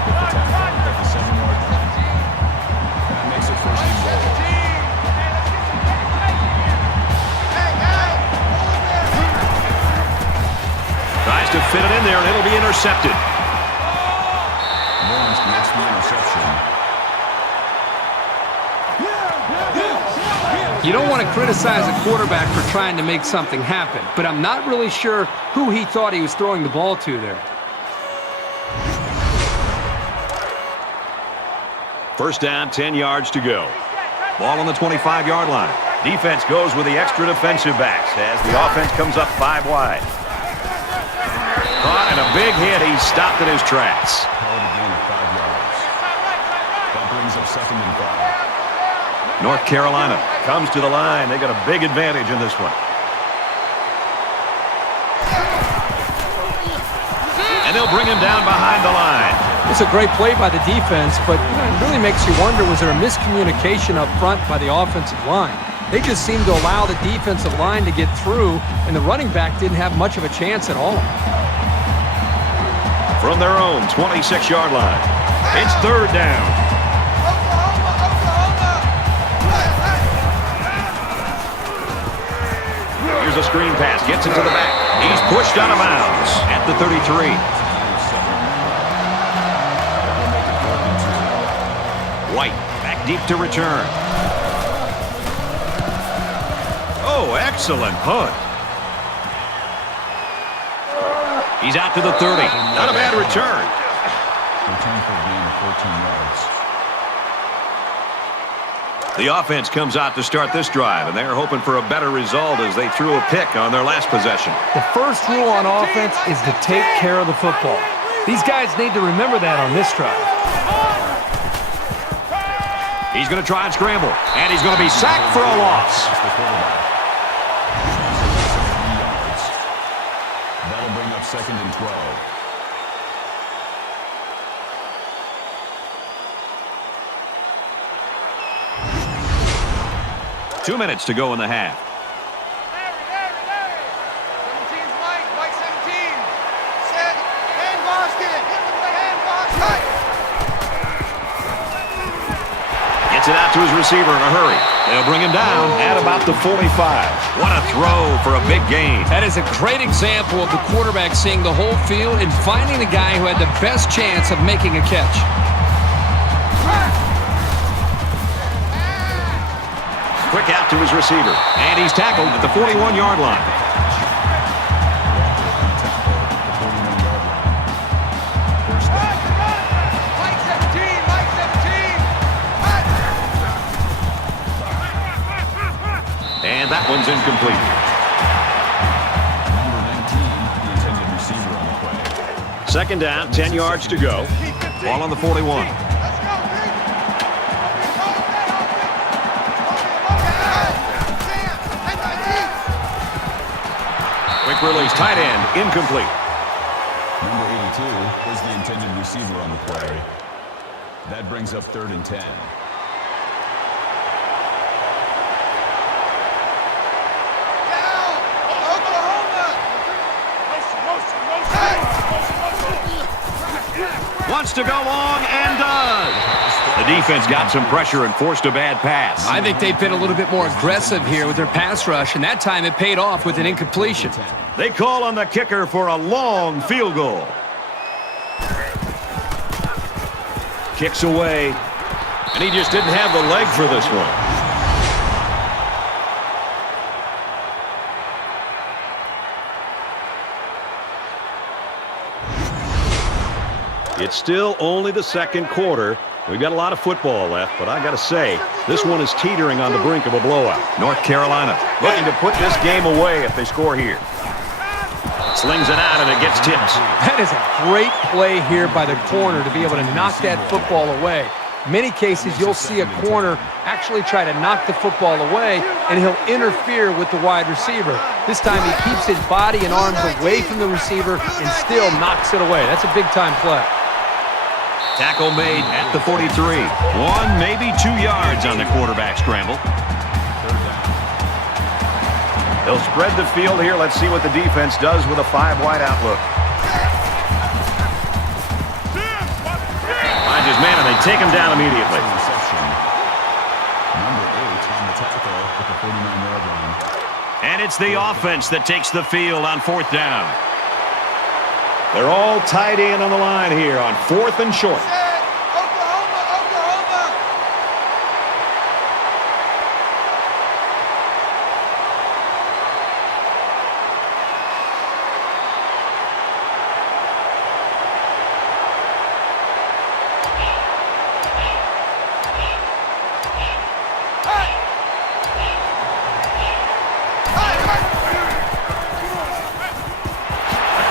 with the tackle at the 7-yard line. That makes it first and goal. Tries to fit it in there, and it'll be intercepted. Lawrence makes the interception. You don't want to criticize a quarterback for trying to make something happen, but I'm not really sure who he thought he was throwing the ball to there. First down, 10 yards to go. Ball on the 25-yard line. Defense goes with the extra defensive backs as the offense comes up 5 wide. Caught in a big hit. He's stopped in his tracks. Called a gain of 5 yards. That brings up second and 5. North Carolina comes to the line. They got a big advantage in this one. And they'll bring him down behind the line. It's a great play by the defense, but it really makes you wonder, was there a miscommunication up front by the offensive line? They just seemed to allow the defensive line to get through, and the running back didn't have much of a chance at all. From their own 26-yard line, it's third down. Here's a screen pass, gets it to the back. He's pushed out of bounds at the 33. White back deep to return. Oh, excellent punt. He's out to the 30. Not a bad return. Return for a gain of 14 yards. The offense comes out to start this drive, and they're hoping for a better result as they threw a pick on their last possession. The first rule on offense is to take care of the football. These guys need to remember that on this drive. He's going to try and scramble, and he's going to be sacked for a loss. That'll bring up second and 12. 2 minutes to go in the half. 17's Mike. Mike 17. Set. Hand Boston. Hand Boston. Gets it out to his receiver in a hurry. They'll bring him down at about the 45. What a throw for a big gain. That is a great example of the quarterback seeing the whole field and finding the guy who had the best chance of making a catch. Quick out to his receiver, and he's tackled at the 41-yard line. Mike 17. Mike 17. And that one's incomplete. Number 19 Second down, 10 yards to go. Ball on the 41. Quick release, tight end, incomplete. Number 82 is the intended receiver on the play. That brings up 3rd and 10. Wants to go long and does. The defense got some pressure and forced a bad pass. I think they've been a little bit more aggressive here with their pass rush, and that time it paid off with an incompletion. They call on the kicker for a long field goal. Kicks away, and he just didn't have the leg for this one. It's still only the second quarter. We've got a lot of football left, but I got to say, this one is teetering on the brink of a blowout. North Carolina looking to put this game away if they score here. Slings it out, and it gets tipped. That is a great play here by the corner to be able to knock that football away. Many cases, you'll see a corner actually try to knock the football away, and he'll interfere with the wide receiver. This time, he keeps his body and arms away from the receiver and still knocks it away. That's a big-time play. Tackle made at the 43. 1, maybe 2 yards on the quarterback scramble. They'll spread the field here. Let's see what the defense does with a 5-wide outlook. Finds his man, and they take him down immediately. Number 8 on the tackle at the 49-yard line. And it's the offense that takes the field on 4th down. They're all tied in on the line here on 4th and short.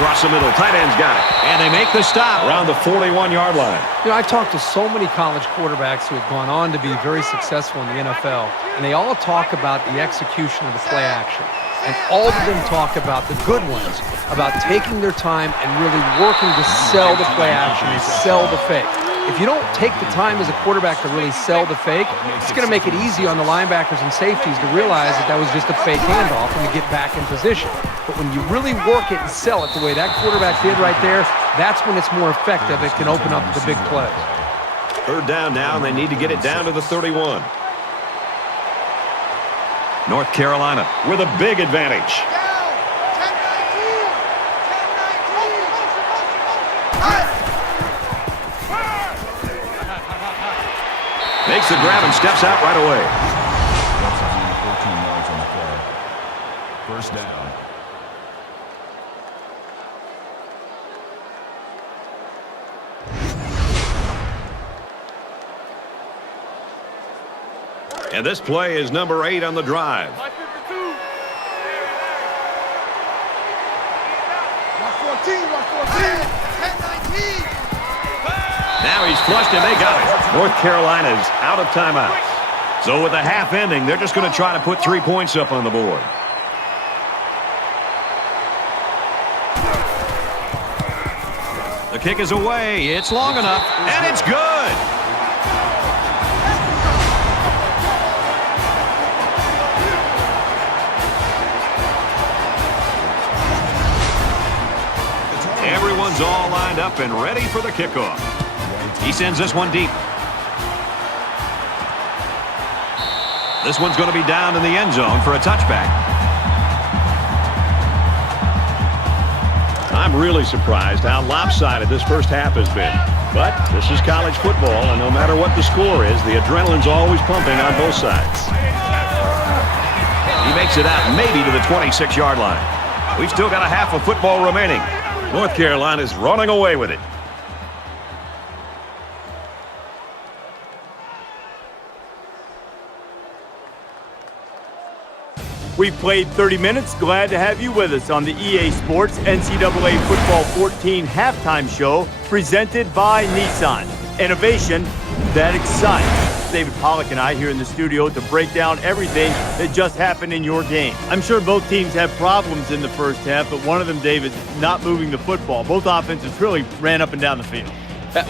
Across the middle, tight end's got it. And they make the stop around the 41-yard line. You know, I talked to so many college quarterbacks who have gone on to be very successful in the NFL, and they all talk about the execution of the play action. And all of them talk about the good ones, about taking their time and really working to sell the play action and sell the fake. If you don't take the time as a quarterback to really sell the fake, it's going to make it easy on the linebackers and safeties to realize that that was just a fake handoff and to get back in position. But when you really work it and sell it the way that quarterback did right there, that's when it's more effective. It can open up the big plays. 3rd down now, and they need to get it down to the 31. North Carolina with a big advantage. Makes the grab and steps out right away. That's 14 yards on the play. 1st down. And this play is number 8 on the drive. Now he's flushed, and they got it. North Carolina's out of timeouts. So with the half ending, they're just going to try to put 3 points up on the board. The kick is away. It's long enough, and it's good. Everyone's all lined up and ready for the kickoff. He sends this one deep. This one's going to be down in the end zone for a touchback. I'm really surprised how lopsided this first half has been. But this is college football, and no matter what the score is, the adrenaline's always pumping on both sides. He makes it out maybe to the 26-yard line. We've still got a half of football remaining. North Carolina's running away with it. We've played 30 minutes. Glad to have you with us on the EA Sports NCAA Football 14 halftime show presented by Nissan. Innovation that excites. David Pollack and I here in the studio to break down everything that just happened in your game. I'm sure both teams had problems in the first half, but one of them, David, not moving the football. Both offenses really ran up and down the field.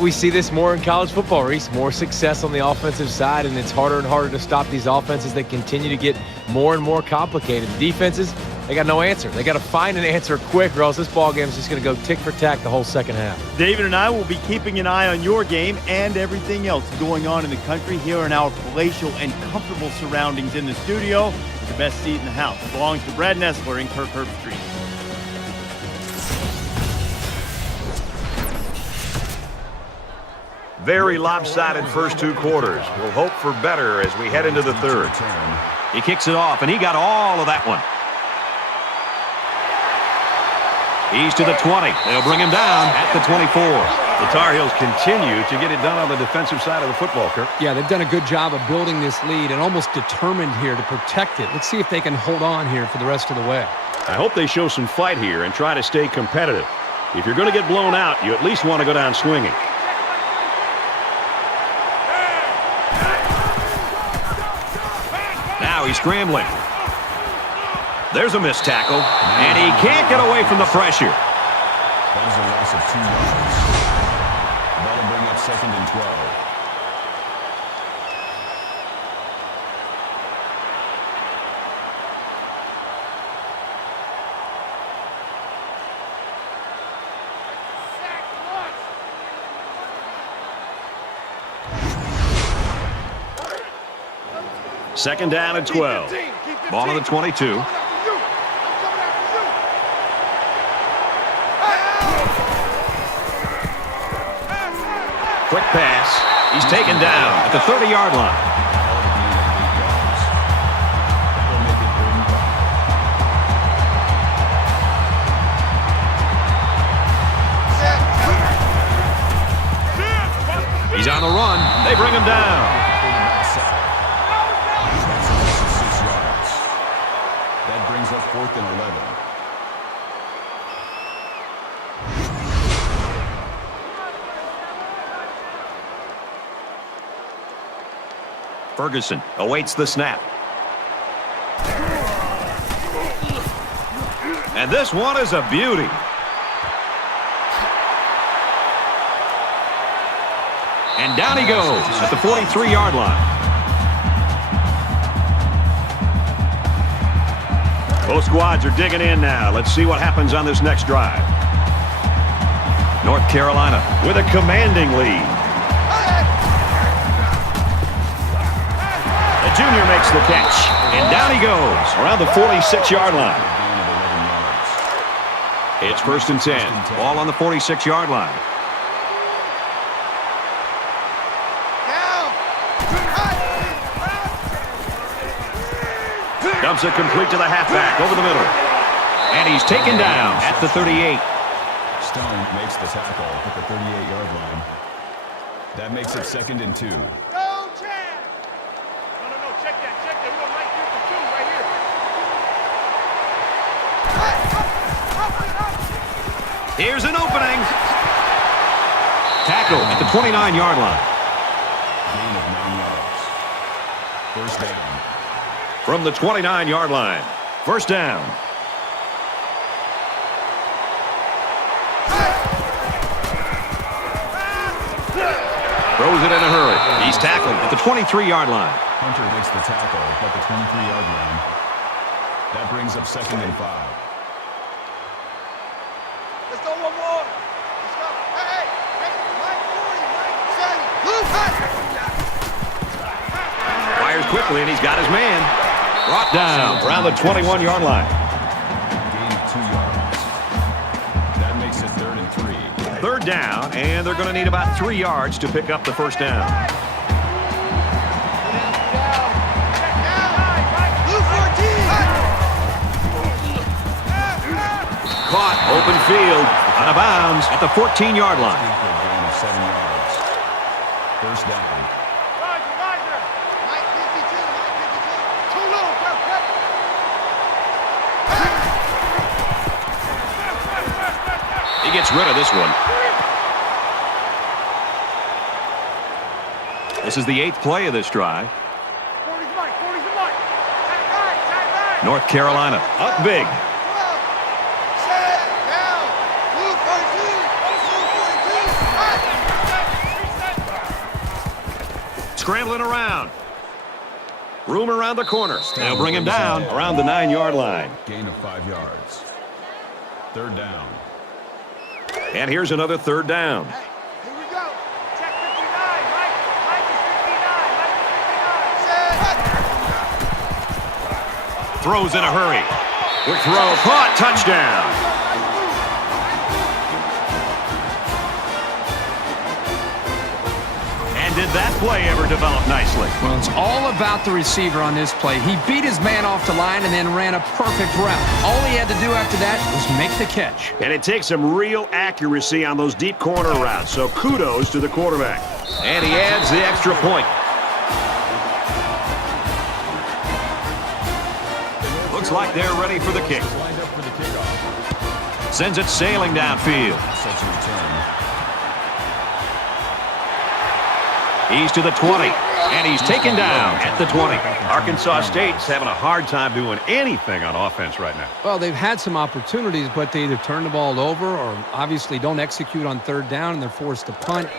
We see this more in college football, Reese. More success on the offensive side, and it's harder and harder to stop these offenses that continue to get more and more complicated. The defenses, they got no answer. They got to find an answer quick, or else this ball game is just going to go tick for tack the whole second half. David and I will be keeping an eye on your game and everything else going on in the country here in our palatial and comfortable surroundings in the studio. The best seat in the house belongs to Brad Nessler in Kirkherb Street. Very lopsided first two quarters. We'll hope for better as we head into the third. He kicks it off, and he got all of that one. He's to the 20. They'll bring him down at the 24. The Tar Heels continue to get it done on the defensive side of the football, Kirk. Yeah, they've done a good job of building this lead and almost determined here to protect it. Let's see if they can hold on here for the rest of the way. I hope they show some fight here and try to stay competitive. If you're going to get blown out, you at least want to go down swinging. Now he's scrambling. There's a missed tackle, and he can't get away from the pressure. That is a loss of 2 yards. That'll bring up 2nd and 12. Second down and 12. Ball on the 22. Quick pass. He's taken down at the 30-yard line. He's on the run. They bring him down. That brings up 4th and 11. Ferguson awaits the snap. And this one is a beauty. And down he goes at the 43-yard line. Both squads are digging in now. Let's see what happens on this next drive. North Carolina with a commanding lead. The junior makes the catch, and down he goes around the 46-yard line. It's 1st and 10. Ball on the 46-yard line. Dumps it complete to the halfback over the middle. And he's taken down at the 38. Stone makes the tackle at the 38-yard line. That makes it 2nd and 2. Go, Chad! No, check that. We're going right through the 2 right here. Here's an opening. Tackle at the 29-yard line. Gain of 9 yards. First down. From the 29-yard line. First down. Throws it in a hurry. He's tackled at the 23-yard line. Hunter makes the tackle at the 23-yard line. That brings up 2nd and 5. Let's go one more. Let's go. Hey, Mike 40, Mike 70. Fires quickly, and he's got his man. Brought down around the 21-yard line. Gain of 2 yards. That makes it 3rd and 3. Third down, and they're going to need about 3 yards to pick up the first down. Caught, open field, out of bounds at the 14-yard line. Gain of 7 yards. First down. Roger. Mike 52. Too little, quick. gets rid of this one. This is the 8th play of this drive. North Carolina up big. Scrambling around. Room around the corner. They'll bring him down around the 9-yard line. Gain of 5 yards. 3rd down. And here's another 3rd down. Here we go. Check 59. Mike is 59. Throws in a hurry. Quick throw. Caught. Touchdown. Did that play ever develop nicely? Well, it's all about the receiver on this play. He beat his man off the line and then ran a perfect route. All he had to do after that was make the catch. And it takes some real accuracy on those deep corner routes, so kudos to the quarterback. And he adds the extra point. Looks like they're ready for the kick. Lined up for the kickoff. Sends it sailing downfield. Sets a return. He's to the 20, and he's taken down at the 20. Arkansas State's having a hard time doing anything on offense right now. Well, they've had some opportunities, but they either turn the ball over or obviously don't execute on 3rd down, and they're forced to punt,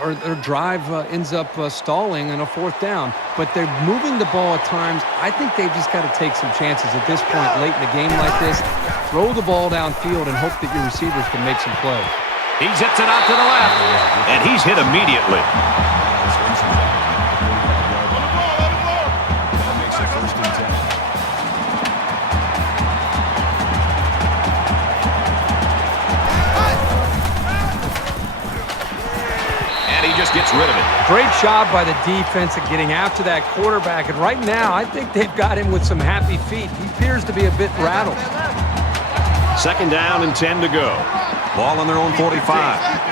or their drive ends up stalling on a 4th down. But they're moving the ball at times. I think they've just got to take some chances at this point late in the game like this. Throw the ball downfield and hope that your receivers can make some plays. He zips it out to the left, and he's hit immediately. That makes it 1st and 10. And he just gets rid of it. Great job by the defense at getting after that quarterback. And right now, I think they've got him with some happy feet. He appears to be a bit rattled. 2nd down and 10 to go. Ball on their own 45.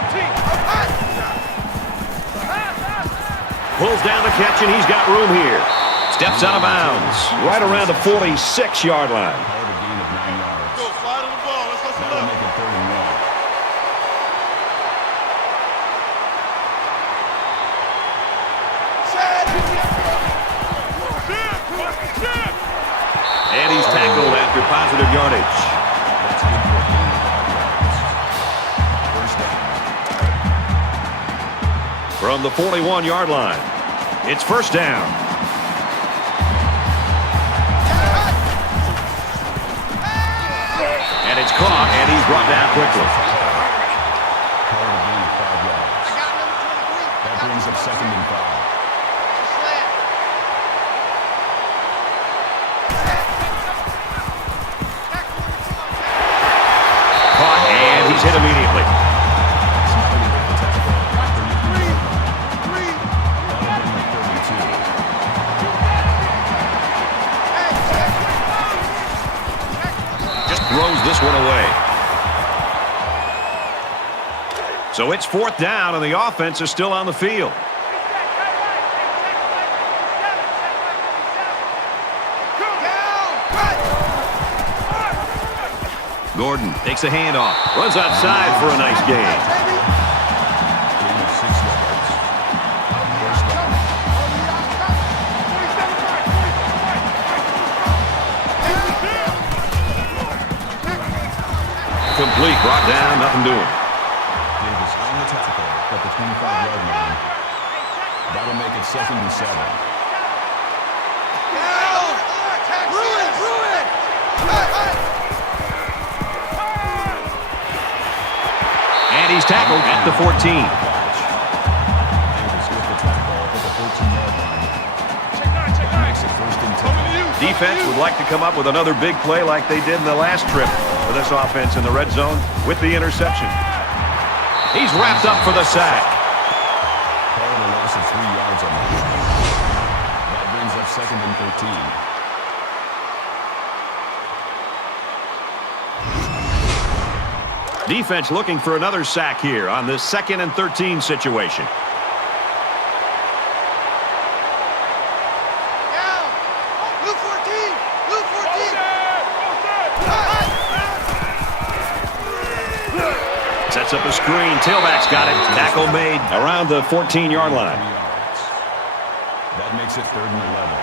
Pulls down the catch, and he's got room here. Steps out of bounds, right around the 46-yard line. Called a gain of 9 yards. Go, slide on the ball. Let's go. That'll make it 3rd and 1. And he's tackled after positive yardage. That's good for a gain of 5 yards. 1st down. From the 41-yard line, it's 1st down. And it's caught, and he's brought down quickly. Called a gain of 5 yards. That brings up 2nd and 5. Caught, and he's hit immediately. Throws this one away. So it's 4th down, and the offense is still on the field. Gordon takes a handoff, runs outside for a nice gain. Gain of 6 yards. 1st down. Complete, brought down, nothing doing. Davis on the tackle at the 25-yard line. That'll make it 2nd and 7. And he's tackled at the 14. Davis with the tackle at the 14-yard line. That makes it 1st and 10. Defense would like to come up with another big play like they did in the last trip for this offense in the red zone with the interception. He's wrapped up for the sack. Called a loss of 3 yards on that. That brings up 2nd and 13. Defense looking for another sack here on this 2nd and 13 situation. Sets up a screen. Tailback's got it. Tackle made around the 14-yard line. That makes it 3rd and 11.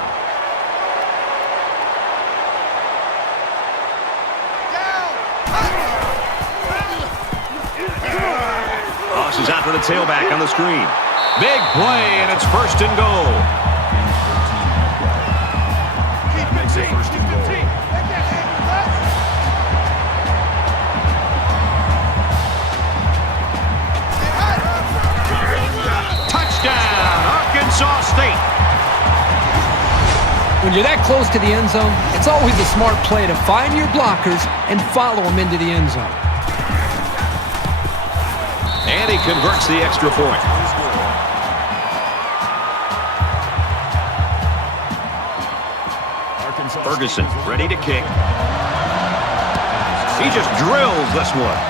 Tosses out to the tailback on the screen. Big play, and it's 1st and goal. That makes it 1st and goal. Touchdown, Arkansas State. When you're that close to the end zone, it's always a smart play to find your blockers and follow them into the end zone. And he converts the extra point. Ferguson ready to kick. He just drills this one.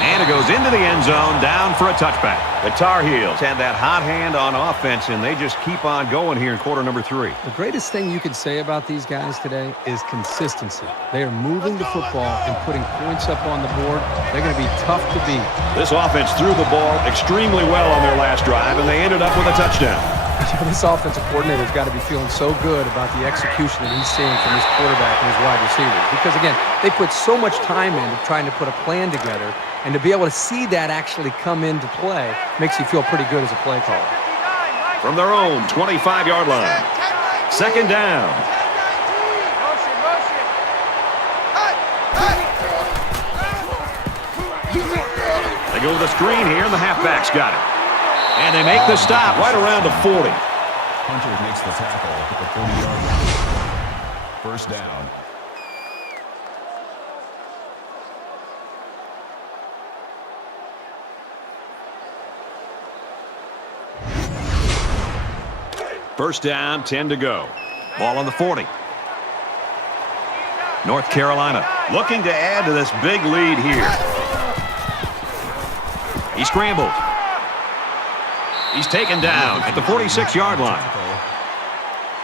And it goes into the end zone, down for a touchback. The Tar Heels had that hot hand on offense, and they just keep on going here in quarter number 3. The greatest thing you could say about these guys today is consistency. They are moving the football and putting points up on the board. They're going to be tough to beat. This offense threw the ball extremely well on their last drive, and they ended up with a touchdown. This offensive coordinator's got to be feeling so good about the execution that he's seeing from his quarterback and his wide receivers. Because, again, they put so much time into trying to put a plan together, and to be able to see that actually come into play makes you feel pretty good as a play caller. From their own 25-yard line. 2nd down. They go to the screen here, and the halfback's got it. And they make the stop right around the 40. Hunter makes the tackle at the 40-yard line. 1st down. First down, 10 to go. Ball on the 40. North Carolina looking to add to this big lead here. He scrambled. He's taken down at the 46-yard line.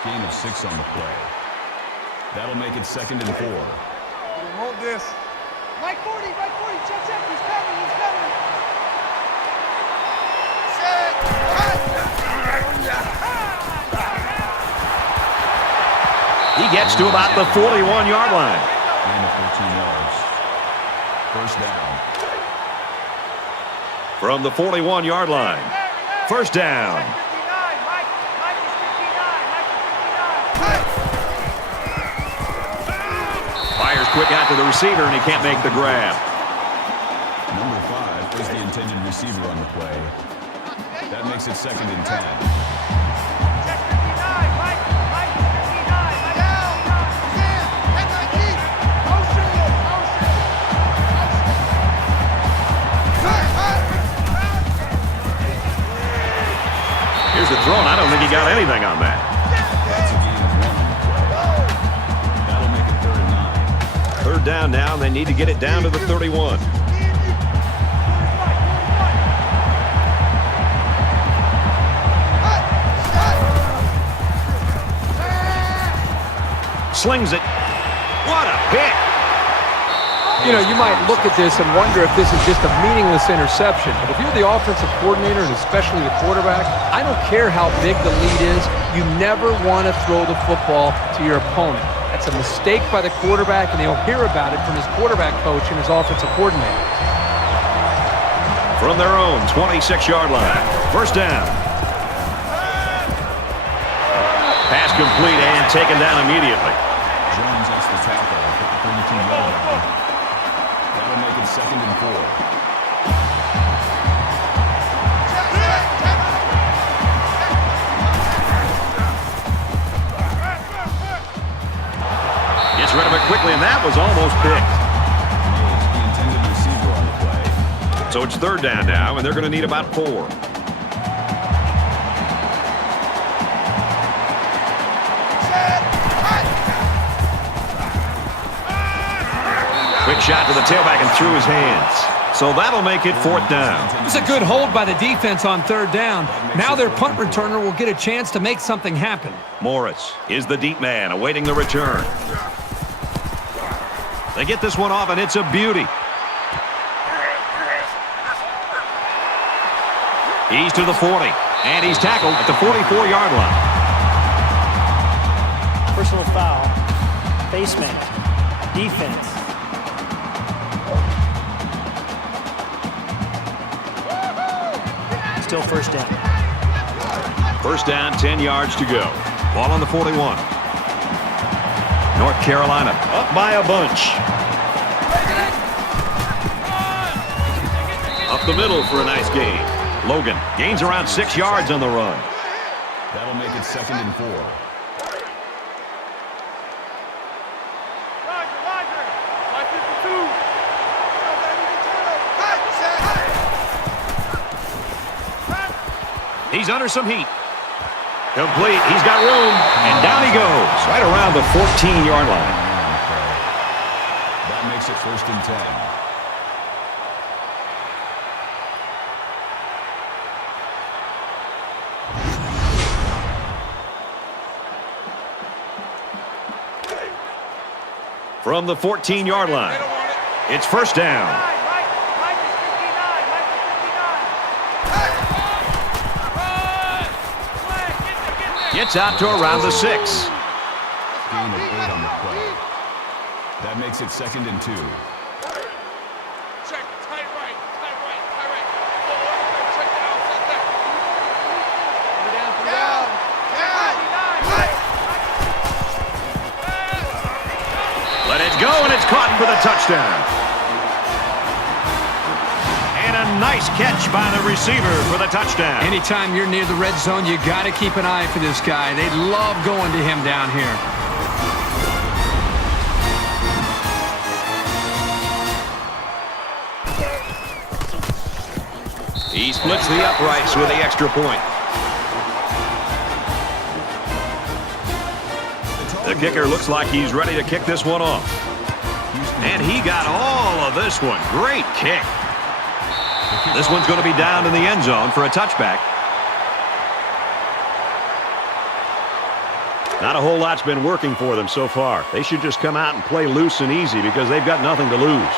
Gain of 6 on the play. That'll make it 2nd and 4. Hold this. Mike 40, check, he's coming, Set, He gets to about the 41-yard line. Gain of 13 yards. 1st down. From the 41-yard line. 1st down. Fires quick out to the receiver, and he can't make the grab. Number 5 is the intended receiver on the play. That makes it 2nd and 10. Here's the throw, and I don't think he got anything on that. That's a gain of 1 on the play. That'll make it 3rd and 9. 3rd down now, and they need to get it down to the 31. Slings it. What a pick. You know, you might look at this and wonder if this is just a meaningless interception. But if you're the offensive coordinator, and especially the quarterback, I don't care how big the lead is, you never want to throw the football to your opponent. That's a mistake by the quarterback, and he'll hear about it from his quarterback coach and his offensive coordinator. From their own 26-yard line. 1st down. Pass complete and taken down immediately. Jones has the tackle at the 32-yard line. That'll make it 2nd and 4. Gets rid of it quickly, and that was almost picked. The intended receiver on the play. So it's 3rd down now, and they're going to need about 4. Quick shot to the tailback and through his hands. So that'll make it 4th down. It's a good hold by the defense on 3rd down. Now their punt returner will get a chance to make something happen. Morris is the deep man awaiting the return. They get this one off, and it's a beauty. He's to the 40, and he's tackled at the 44-yard line. Personal foul. Face mask. Defense. Still first down. First down, 10 yards to go. Ball on the 41. North Carolina up by a bunch. Up the middle for a nice gain. Logan gains around 6 yards on the run. That'll make it 2nd and 4. He's under some heat. Complete. He's got room. And down he goes. Right around the 14-yard line. That makes it 1st and 10. From the 14-yard line, it's first down. Gets out to around the 6. Gain of 8 on the play. That makes it 2nd and 2. Check, tight right. Check down, set there. Let it go, and it's caught for the touchdown. And a nice catch by the receiver for the touchdown. Anytime you're near the red zone, you got to keep an eye for this guy. They love going to him down here. He splits the uprights with the extra point. The kicker looks like he's ready to kick this one off. And he got all of this one. Great kick. This one's going to be down in the end zone for a touchback. Not a whole lot's been working for them so far. They should just come out and play loose and easy because they've got nothing to lose.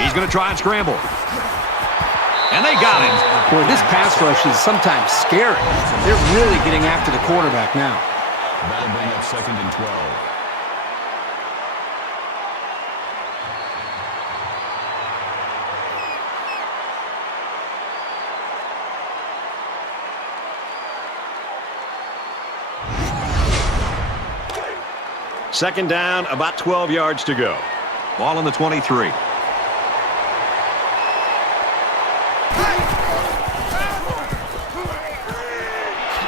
He's going to try and scramble. And they got him. Boy, this pass rush is sometimes scary. They're really getting after the quarterback now. That'll bring up 2nd and 12. Second down, about 12 yards to go. Ball on the 23.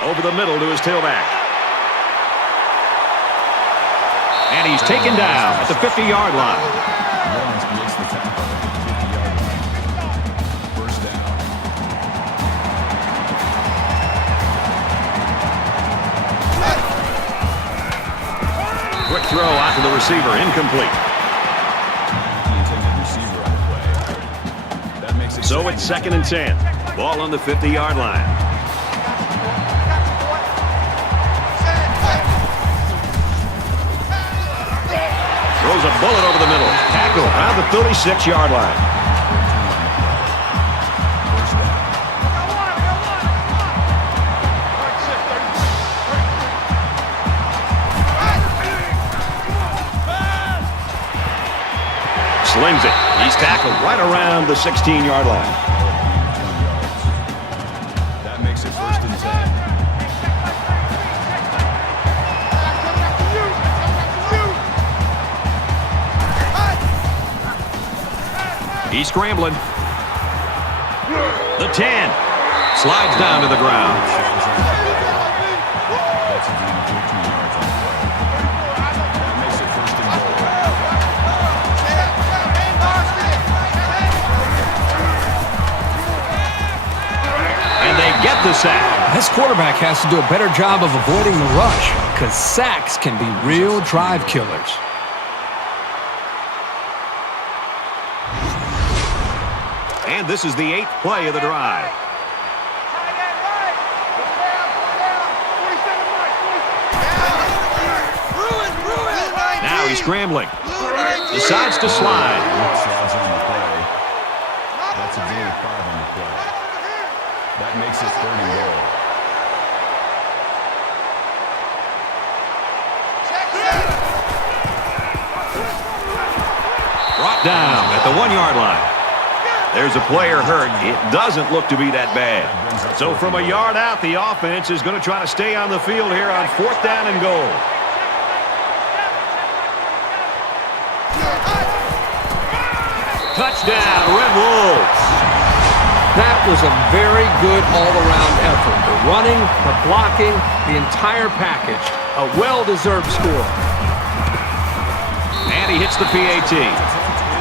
Over the middle to his tailback. And he's taken down at the 50-yard line. Lawrence makes the tackle at the 50-yard line. First down. Quick throw out to the receiver, incomplete. The intended receiver on the play. That makes it So it's 2nd and 10. Ball on the 50-yard line. Throws a bullet over the middle. Tackle around the 36-yard line. First down. Slings it. He's tackled right around the 16-yard line. That makes it 1st and 10. He's scrambling. The 10. Slides down to the ground. That's a gain of 13 yards on the play. That makes it 1st and goal. And they get the sack. This quarterback has to do a better job of avoiding the rush because sacks can be real drive killers. And this is the 8th play of the drive. scrambling. Decides to slide. Slides on the play. That's a gain of 5 on the play. That makes it 3rd and goal. Brought down at the 1-yard line. There's a player hurt. It doesn't look to be that bad. So from a yard out, the offense is going to try to stay on the field here on 4th down and goal. Touchdown, Red Wolves. That was a very good all-around effort. The running, the blocking, the entire package. A well-deserved score. And he hits the PAT.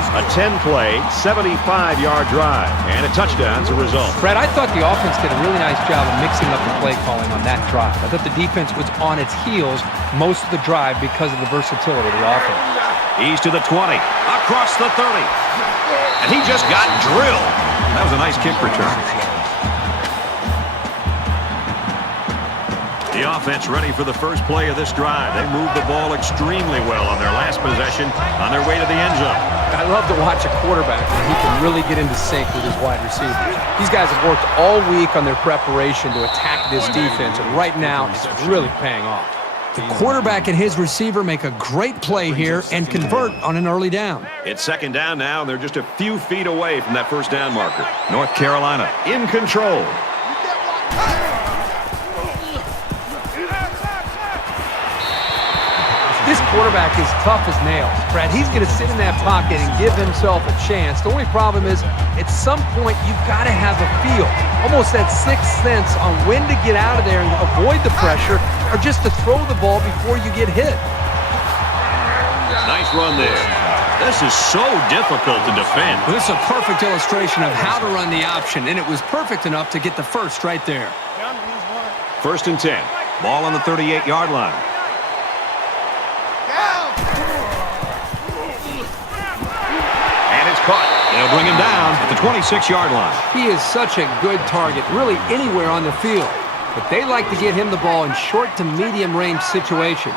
A 10-play, 75-yard drive, and a touchdown as a result. Brad, I thought the offense did a really nice job of mixing up the play calling on that drive. I thought the defense was on its heels most of the drive because of the versatility of the offense. He's to the 20, across the 30, and he just got drilled. That was a nice kick return. The offense ready for the first play of this drive. They moved the ball extremely well on their last possession on their way to the end zone. I love to watch a quarterback when he can really get into sync with his wide receivers. These guys have worked all week on their preparation to attack this defense, and right now it's really paying off. The quarterback and his receiver make a great play here and convert on an early down. It's 2nd down now, and they're just a few feet away from that first down marker. North Carolina in control. This quarterback is tough as nails. Brad, he's going to sit in that pocket and give himself a chance. The only problem is, at some point, you've got to have a feel, almost that sixth sense on when to get out of there and avoid the pressure, or just to throw the ball before you get hit. Nice run there. This is so difficult to defend. This is a perfect illustration of how to run the option, and it was perfect enough to get the first right there. 1st and 10. Ball on the 38-yard line. They'll bring him down at the 26-yard line. He is such a good target, really anywhere on the field. But they like to get him the ball in short to medium range situations.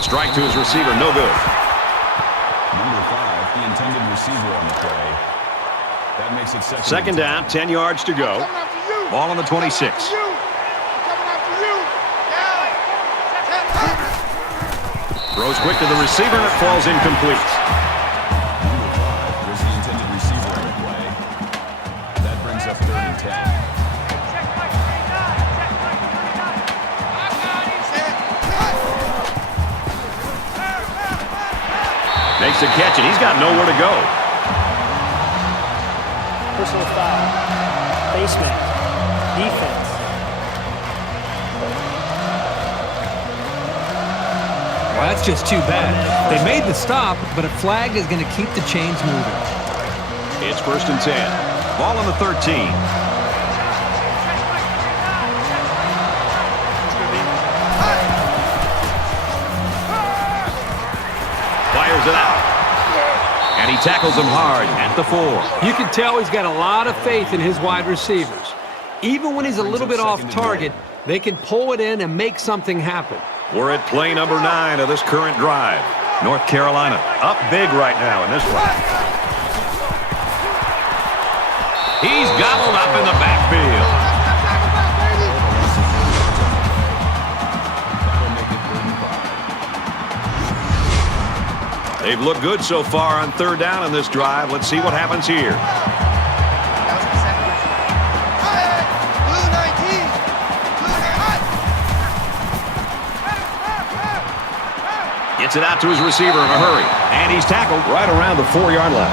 Strike to his receiver, no good. Number 5, the intended receiver on the play. That makes it 2nd down, 10 yards to go. Ball on the 26. Throws quick to the receiver, and it falls incomplete. Number 5 was the intended receiver on the play. That brings up 3rd and 10. Makes the catch, and he's got nowhere to go. Personal foul. Face mask. Defense. Well, that's just too bad. They made the stop, but a flag is going to keep the chains moving. It's 1st and 10. Ball on the 13. Fires it out. And he tackles him hard at the 4. You can tell he's got a lot of faith in his wide receivers. Even when he's a little bit off target, they can pull it in and make something happen. We're at play number 9 of this current drive. North Carolina up big right now in this one. He's gobbled up in the backfield. They've looked good so far on 3rd down on this drive. Let's see what happens here. Gets it out to his receiver in a hurry. And he's tackled right around the 4-yard line.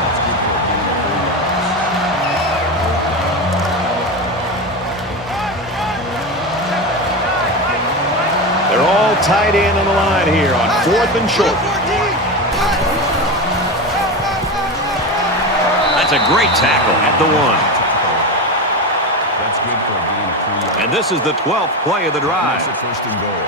They're all tied in on the line here on 4th and short. That's a great tackle at the 1. That's good for a gain of 3 yards. And this is the 12th play of the drive. Makes it 1st and goal.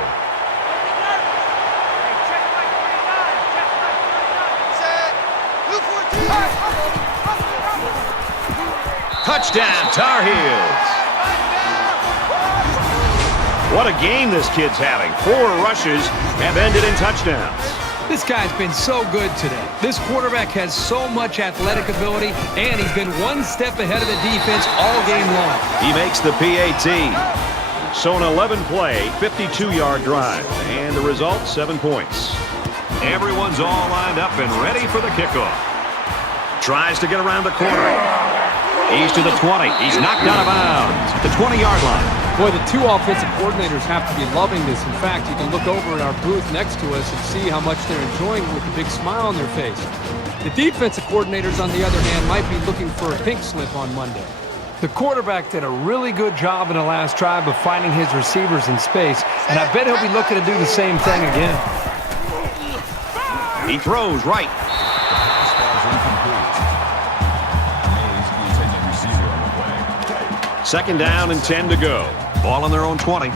Touchdown, Tar Heels. What a game this kid's having. 4 rushes have ended in touchdowns. This guy's been so good today. This quarterback has so much athletic ability, and he's been one step ahead of the defense all game long. He makes the PAT. So an 11-play, 52-yard drive. And the result, 7 points. Everyone's all lined up and ready for the kickoff. Tries to get around the corner. He's to the 20. He's knocked out of bounds at the 20-yard line. Boy, the 2 offensive coordinators have to be loving this. In fact, you can look over in our booth next to us and see how much they're enjoying it with a big smile on their face. The defensive coordinators, on the other hand, might be looking for a pink slip on Monday. The quarterback did a really good job in the last drive of finding his receivers in space, and I bet he'll be looking to do the same thing again. He throws right. The pass falls incomplete. Mays, the intended receiver on the play. 2nd down and 10 to go. Ball on their own 20.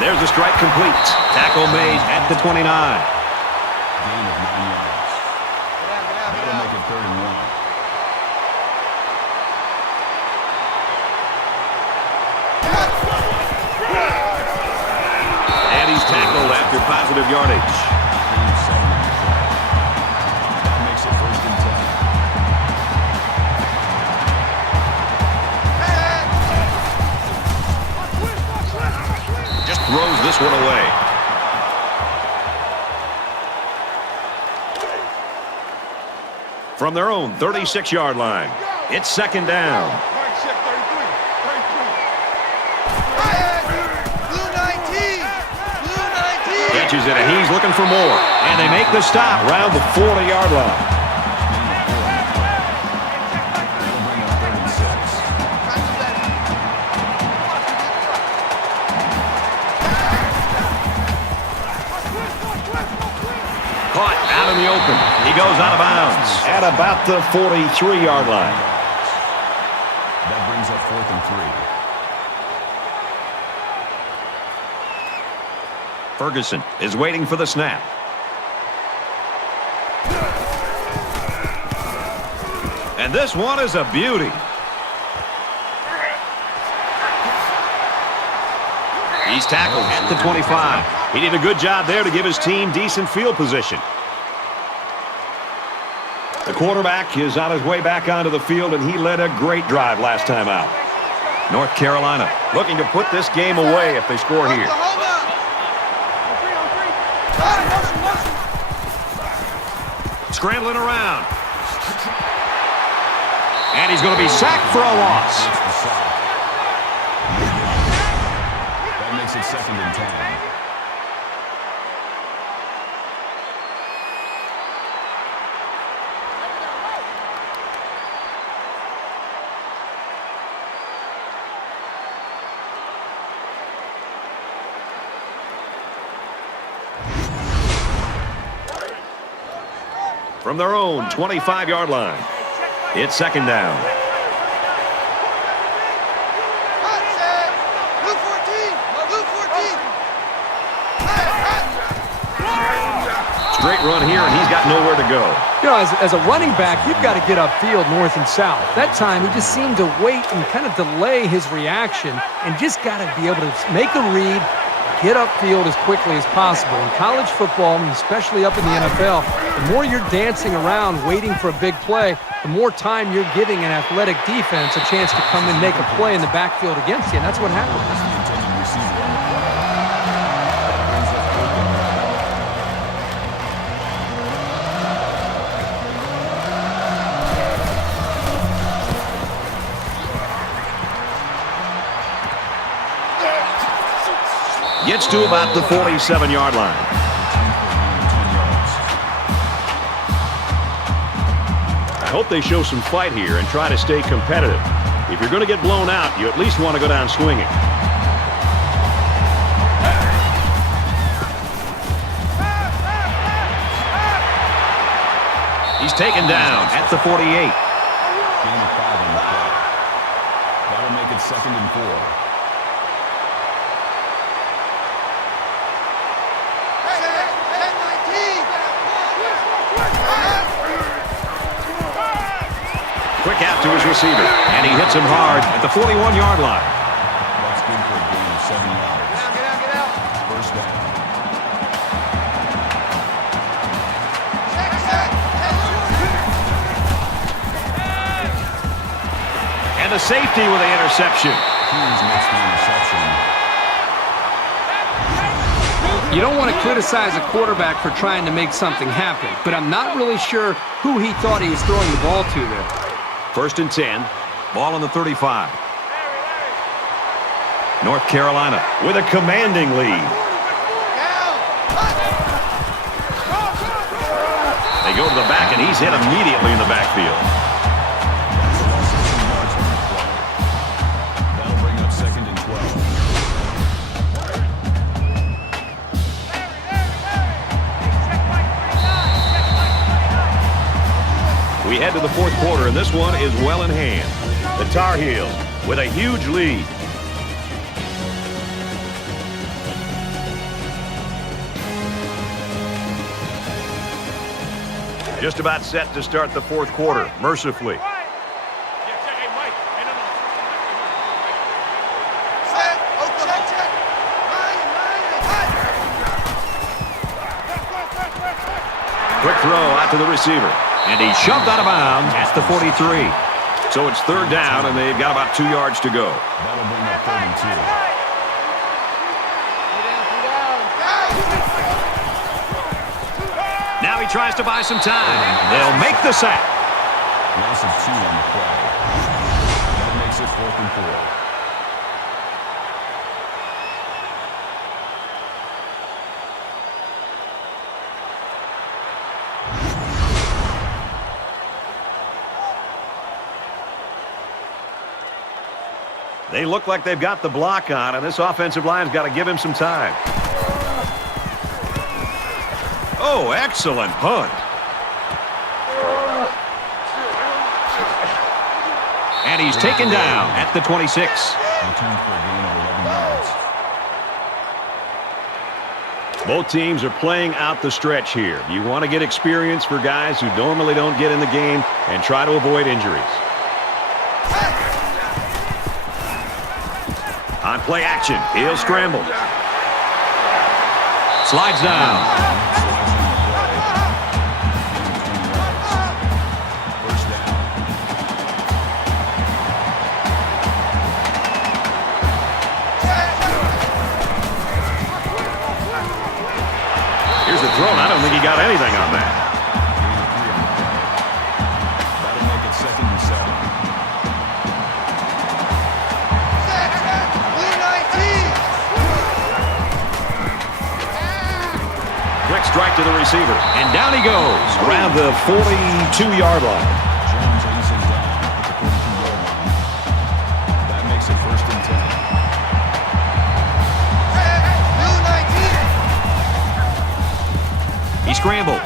There's a strike complete. Tackle made at the 29. Gain of 9 yards. That'll make it 3rd and 1. And he's tackled after positive yardage. Gain of 7 on the play. That makes it 1st and 10. Just throws this one away. From their own 36-yard line. It's 2nd down. Catches it, and he's looking for more. And they make the stop around the 40-yard line. That'll bring up 3rd and 6. Caught out in the open. He goes out of bounds At about the 43-yard line. That brings up 4th and 3. Ferguson is waiting for the snap. And this one is a beauty. He's tackled at the 25. He did a good job there to give his team decent field position. The quarterback is on his way back onto the field, and he led a great drive last time out. North Carolina Looking to put this game away if they score here. scrambling around. And he's going to be sacked for a loss. That makes it 2nd and 10. From their own 25-yard line, it's 2nd down. Straight run here, and he's got nowhere to go. You know, as a running back, you've got to get upfield north and south. That time, he just seemed to wait and kind of delay his reaction and just got to be able to make a read, get upfield as quickly as possible. In college football, and especially up in the NFL, the more you're dancing around waiting for a big play, the more time you're giving an athletic defense a chance to come and make a play in the backfield against you, and that's what happened. Gets to about the 47-yard line. I hope they show some fight here and try to stay competitive. If you're going to get blown out, you at least want to go down swinging. He's taken down at the 48. Gain of 5 on the play. That'll make it 2nd and 4. Quick out to his receiver, and he hits him hard at the 41-yard line. That's good for a gain of 7 yards. Get out. First down. And the safety with the interception. Hughes makes the interception. You don't want to criticize a quarterback for trying to make something happen, but I'm not really sure who he thought he was throwing the ball to there. First and 10. Ball on the 35. North Carolina with a commanding lead. They go to the back, and he's hit immediately in the backfield. That'll bring up 2nd and 12. We head to the fourth quarter, and this one is well in hand. The Tar Heels with a huge lead. Just about set to start the fourth quarter, mercifully. Quick throw out to the receiver. And he's shoved out of bounds at the 43. So it's third down, and they've got about 2 yards to go. That'll bring up 3rd and 2. Now he tries to buy some time. They'll make the sack. Loss of 2 on the play. That makes it 4th and 4. They look like they've got the block on, and this offensive line's got to give him some time. Oh, excellent punt. And he's taken down at the 26. Returned for a gain of 11 yards. Both teams are playing out the stretch here. You want to get experience for guys who normally don't get in the game and try to avoid injuries. On play action, he'll scramble. Slides down. First down. Here's the throw, and I don't think he got anything on that. That'll make it 2nd and 7. Quick strike to the receiver, and down he goes around the 42-yard line. Jones lays him down at the 42-yard line. That makes it 1st and 10. He scrambled.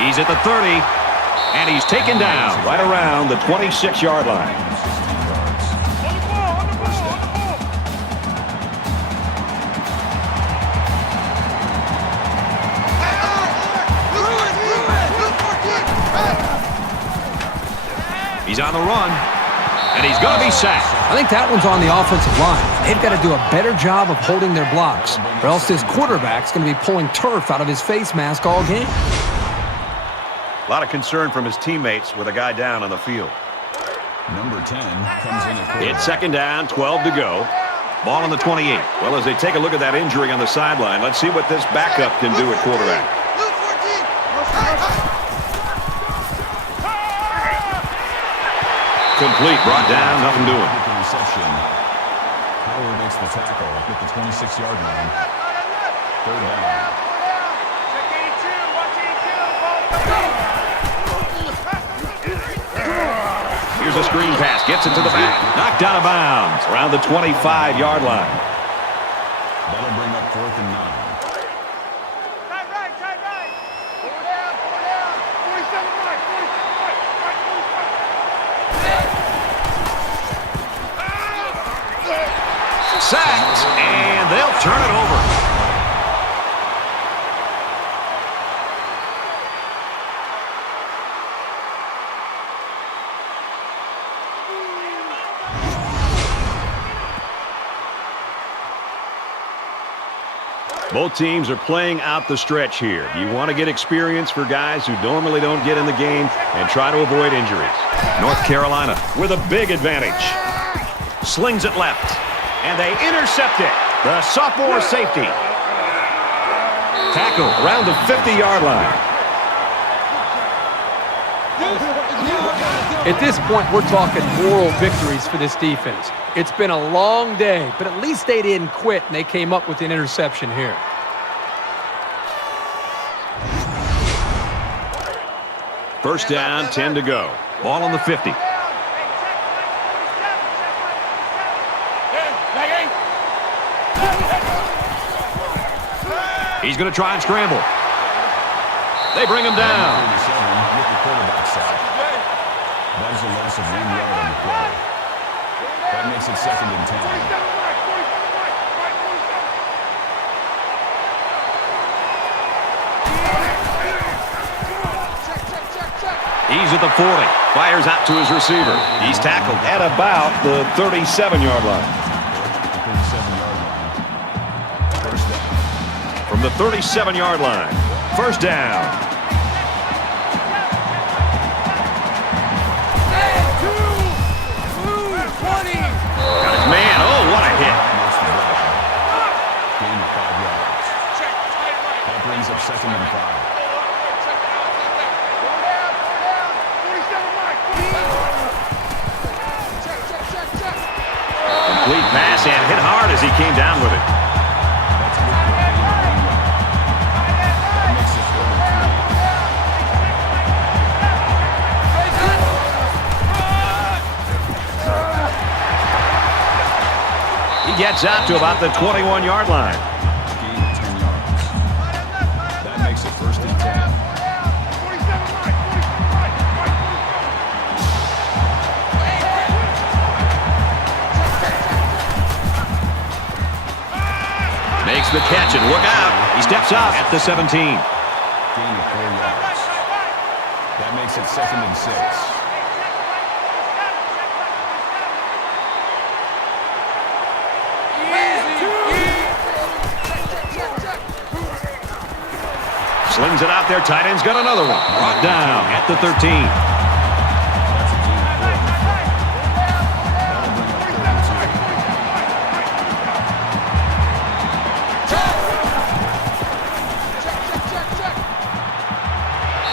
He's at the 30, and he's taken down right around the 26-yard line. 16 yards. First down. He's on the run, and he's going to be sacked. I think that one's on the offensive line. They've got to do a better job of holding their blocks, or else this quarterback's going to be pulling turf out of his face mask all game. A lot of concern from his teammates with a guy down on the field. Number 10 comes in at quarterback. It's second down, 12 to go. Ball on the 28. Well, as they take a look at that injury on the sideline, let's see what this backup can do at quarterback. Complete, brought down, nothing doing. With the reception. Howard makes the tackle at the 26-yard line. Third down. Here's a screen pass, gets it to the back. Knocked out of bounds around the 25-yard line. That'll bring up 4th and 9. Sacked, and they'll turn it over. Both teams are playing out the stretch here. You want to get experience for guys who normally don't get in the game and try to avoid injuries. North Carolina with a big advantage. Slings it left. And they intercept it. The sophomore safety. Tackle around the 50-yard line. At this point, we're talking moral victories for this defense. It's been a long day, but at least they didn't quit, and they came up with an interception here. First down, 10 to go. Ball on the 50. He's going to try and scramble. They bring him down. With the quarterback side. That is a loss of 1 yard on the play. That makes it 2nd and 10. He's at the 40. Fires out to his receiver. He's tackled at about the 37-yard line. 37-yard line. First down. From the 37-yard line. First down. Got his man. Oh, what a hit. Gain of 5 yards. That brings up 2nd and 5. Complete pass and hit hard as he came down with it. That's good for a gain of 1 yard. That makes it 3rd and 3. He gets out to about the 21-yard line. Gain of 10 yards. That makes it 1st and 10. Makes the catch and look out. He steps out at the 17. Gain of 4 yards. That makes it 2nd and 6. Slings it out there. Tight end's got another one. Brought down at the 13. That's a gain of 4. That'll bring up 3rd and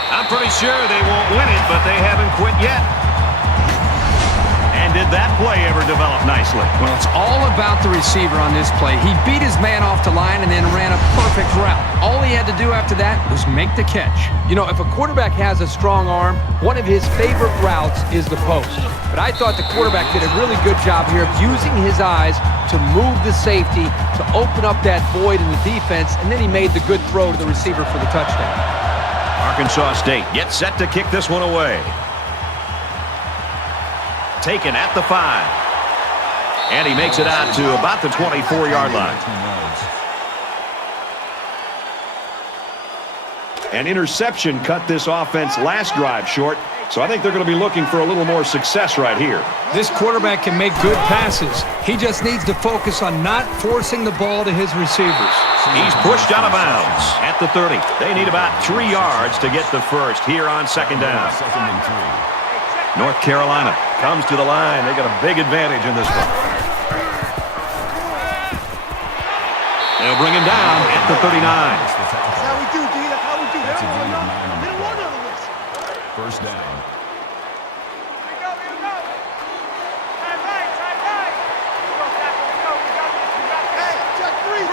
2. I'm pretty sure they won't win it, but they haven't quit yet. And did that play ever develop nicely? Well, it's all about the receiver on this play. He beat his man off the line and then ran a perfect route. All he had to do after that was make the catch. You know, if a quarterback has a strong arm, one of his favorite routes is the post. But I thought the quarterback did a really good job here of using his eyes to move the safety, to open up that void in the defense, and then he made the good throw to the receiver for the touchdown. Arkansas State gets set to kick this one away. Taken at the 5. And he makes it out to about the 24-yard line. 19 yards. An interception cut this offense last drive short, so I think they're going to be looking for a little more success right here. This quarterback can make good passes. He just needs to focus on not forcing the ball to his receivers. He's pushed out of bounds at the 30. They need about 3 yards to get the first here on 2nd down. 2nd and 3. North Carolina comes to the line. They got a big advantage in this one. They'll bring him down at the 39. That's how we do, D. That's how we do. That's a They gain of 9 don't on the want play. none of this. First down. Hey, check 3.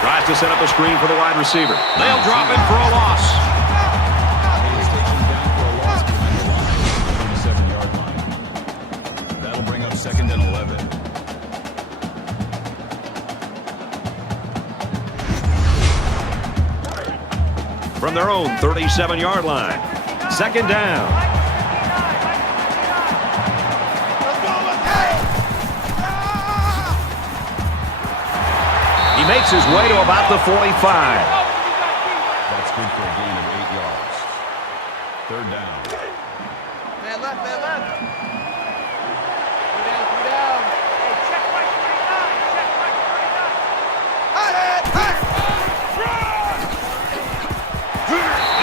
Tries to set up a screen for the wide receiver. They'll drop him for a loss. He is taken down for a loss behind the line at the 37-yard line. That'll bring up 2nd and 11. From their own 37-yard line. 2nd down. He makes his way to about the 45. That's good for a gain of 8 yards. 3rd down. Man left, man left.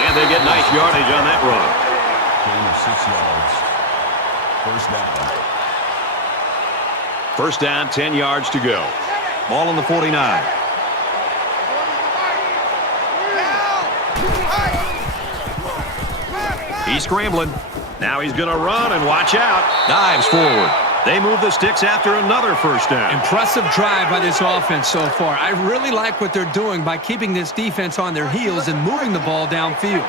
And they get nice yardage on that run. Gain of 6 yards. First down. First down, 10 yards to go. Ball on the 49. He's scrambling. Now he's going to run and watch out. Dives forward. They move the sticks after another first down. Impressive drive by this offense so far. I really like what they're doing by keeping this defense on their heels and moving the ball downfield.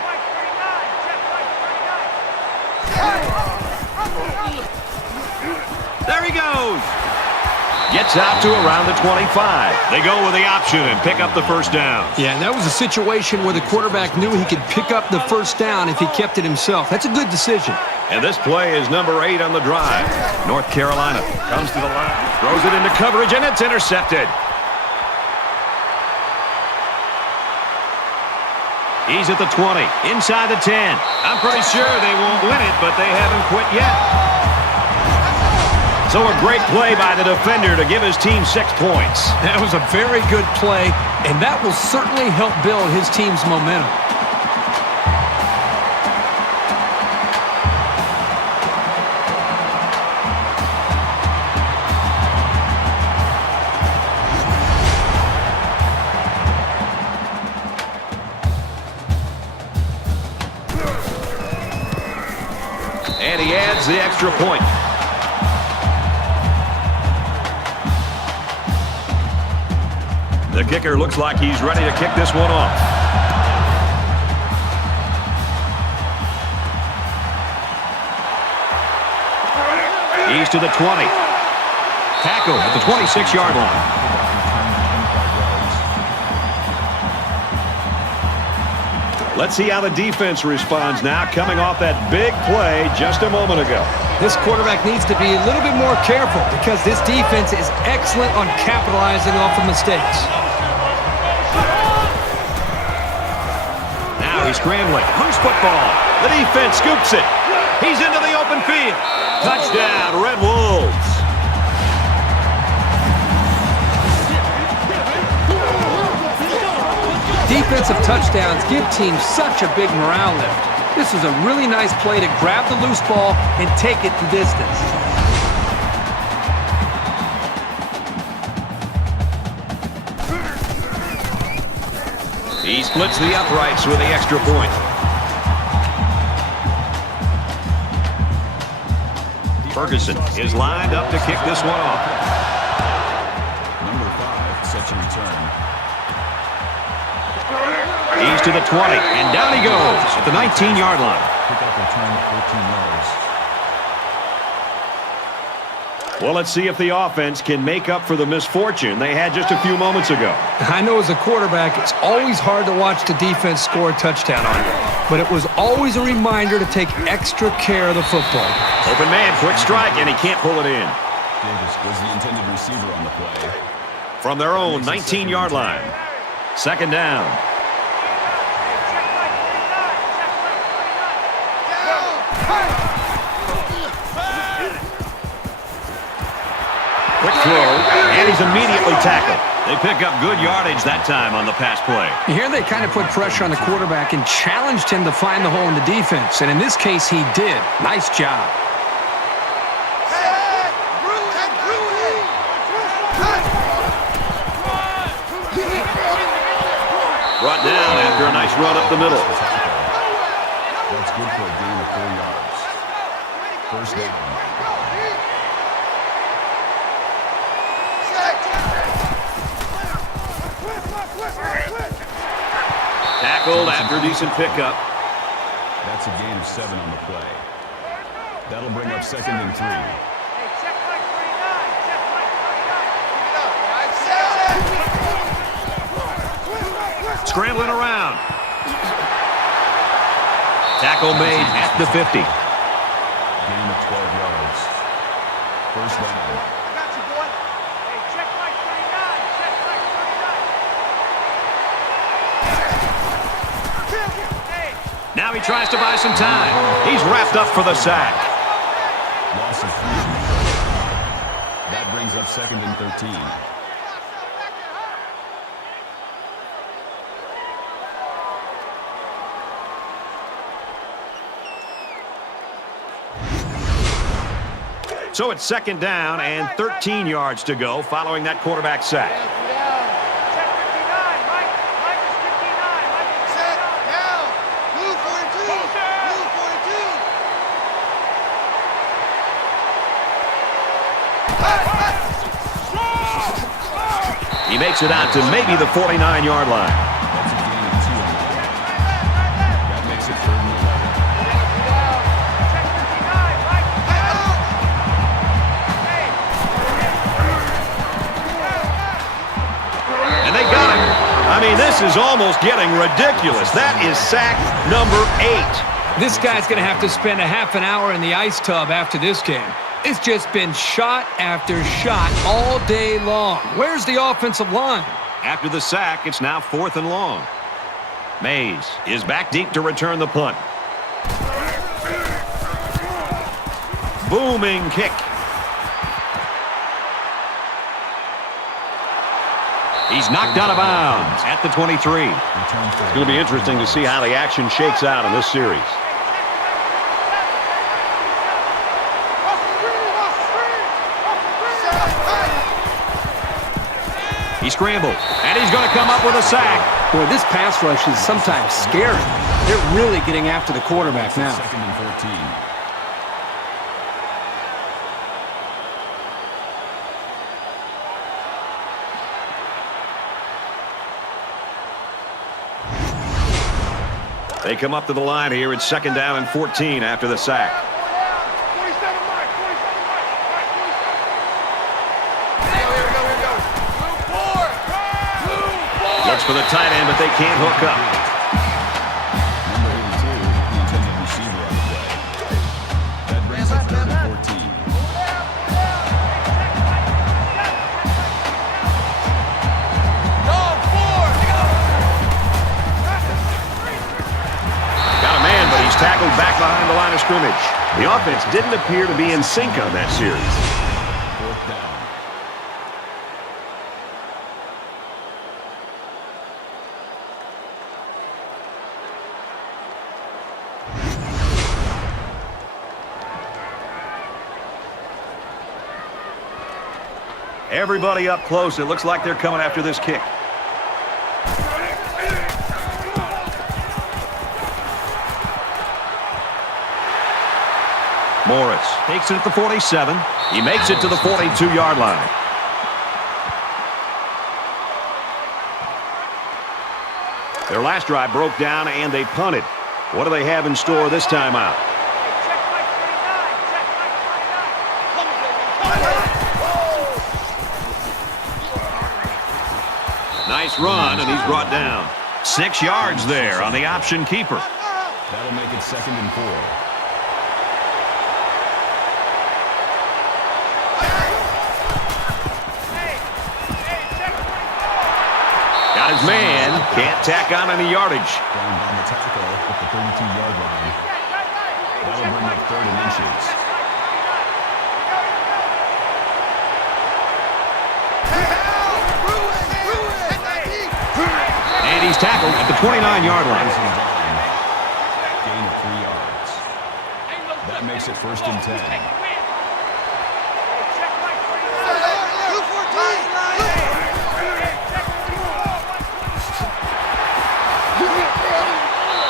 There he goes. Gets out to around the 25. They go with the option and pick up the first down. Yeah, and that was a situation where the quarterback knew he could pick up the first down if he kept it himself. That's a good decision. And this play is number 8 on the drive. North Carolina comes to the line, throws it into coverage, and it's intercepted. He's at the 20, inside the 10. I'm pretty sure they won't win it, but they haven't quit yet. So a great play by the defender to give his team 6 points. That was a very good play, and that will certainly help build his team's momentum. And he adds the extra point. The kicker looks like he's ready to kick this one off. He's to the 20. Tackle at the 26-yard line. Let's see how the defense responds now, coming off that big play just a moment ago. This quarterback needs to be a little bit more careful because this defense is excellent on capitalizing off of mistakes. Now he's scrambling. Loose football. The defense scoops it. He's into the open field. Touchdown, Red Wolves. Defensive touchdowns give teams such a big morale lift. This is a really nice play to grab the loose ball and take it the distance. He splits the uprights with the extra point. Ferguson is lined up to kick this one off. Number 5 sets a return. He's to the 20, and down he goes at the 19-yard line. Pick up return 14 yards. Well, let's see if the offense can make up for the misfortune they had just a few moments ago. I know as a quarterback, it's always hard to watch the defense score a touchdown on you. But it was always a reminder to take extra care of the football. Open man, quick strike, and he can't pull it in. Davis was the intended receiver on the play. From their own 19-yard line. Second down. Quick throw, and he's immediately tackled. They pick up good yardage that time on the pass play. Here they kind of put pressure on the quarterback and challenged him to find the hole in the defense. And in this case, he did. Nice job. Brought down after a nice run up the middle. That's good for a gain of 4 yards. First down. Tackled after a decent pickup. That's a gain of 7 on the play. That'll bring up 2nd and 3. Scrambling around. Tackle made at the 50. Gain of 12 yards. First down. Now he tries to buy some time. He's wrapped up for the sack. Loss of 3 on the play. That brings up 2nd and 13. So it's second down and 13 yards to go following that quarterback sack. Check 59. Mike is 59. Set. Down. Blue 42. Blue 42. He makes it out to maybe the 49-yard line. That's a gain of 2 on the play. That makes it 3rd and 11. Check 59. Mike. And they got him. I mean, this is almost getting ridiculous. That is sack number 8. This guy's going to have to spend a half an hour in the ice tub after this game. It's just been shot after shot all day long. Where's the offensive line? After the sack, it's now 4th and long. Mays is back deep to return the punt. Booming kick. He's knocked out of bounds at the 23. It's going to be interesting to see how the action shakes out in this series. He scrambled, and he's going to come up with a sack. Boy, this pass rush is sometimes scary. They're really getting after the quarterback now. 2nd and 14. They come up to the line here. It's 2nd down and 14 after the sack. 47 Mike. 47 Mike. Looks for the tight end, but they can't hook up. Number 82, the intended receiver on the play. That brings up 3rd and 14. Got a man, but he's tackled back behind the line of scrimmage. The offense didn't appear to be in sync on that series. 4th down. Everybody up close. It looks like they're coming after this kick. Morris takes it at the 47. He makes it to the 42-yard line. Their last drive broke down, and they punted. What do they have in store this time out? Check Mike 29. Check Mike 29. Nice run, and he's brought down. 6 yards there on the option keeper. That'll make it 2nd and 4. Got his man. Can't tack on any yardage. Down on the tackle at the 32-yard line. That'll bring up 3rd and inches. And he's tackled at the 29-yard line. Gain of 3 yards. That makes it 1st and 10.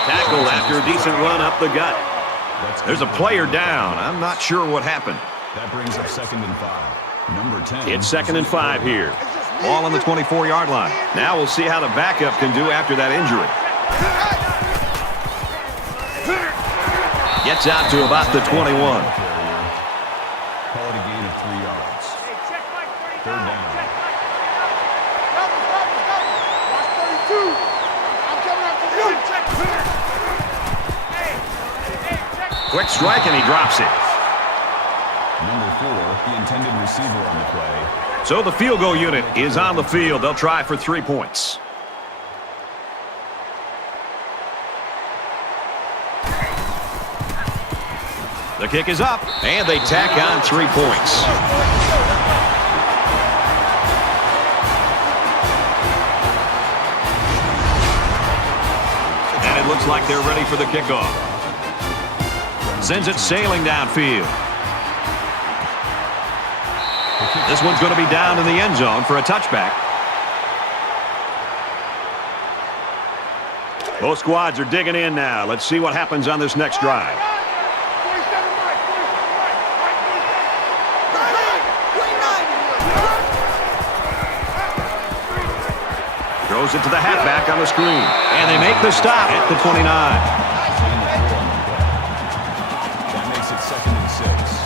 Tackled after a decent run up the gut. There's a player down. I'm not sure what happened. That brings up 2nd and 5. Number 10. It's 2nd and 5 here. Ball on the 24-yard line. Now we'll see how the backup can do after that injury. Gets out to about the 21. Call it a gain of 3 yards. 3rd down. Quick strike, and he drops it. Number 4, the intended receiver on the play. So the field goal unit is on the field. They'll try for 3 points. The kick is up, and they tack on 3 points. And it looks like they're ready for the kickoff. Sends it sailing downfield. This one's going to be down in the end zone for a touchback. Both squads are digging in now. Let's see what happens on this next drive. Throws it to the halfback on the screen. And they make the stop at the 29. That makes it 2nd and 6.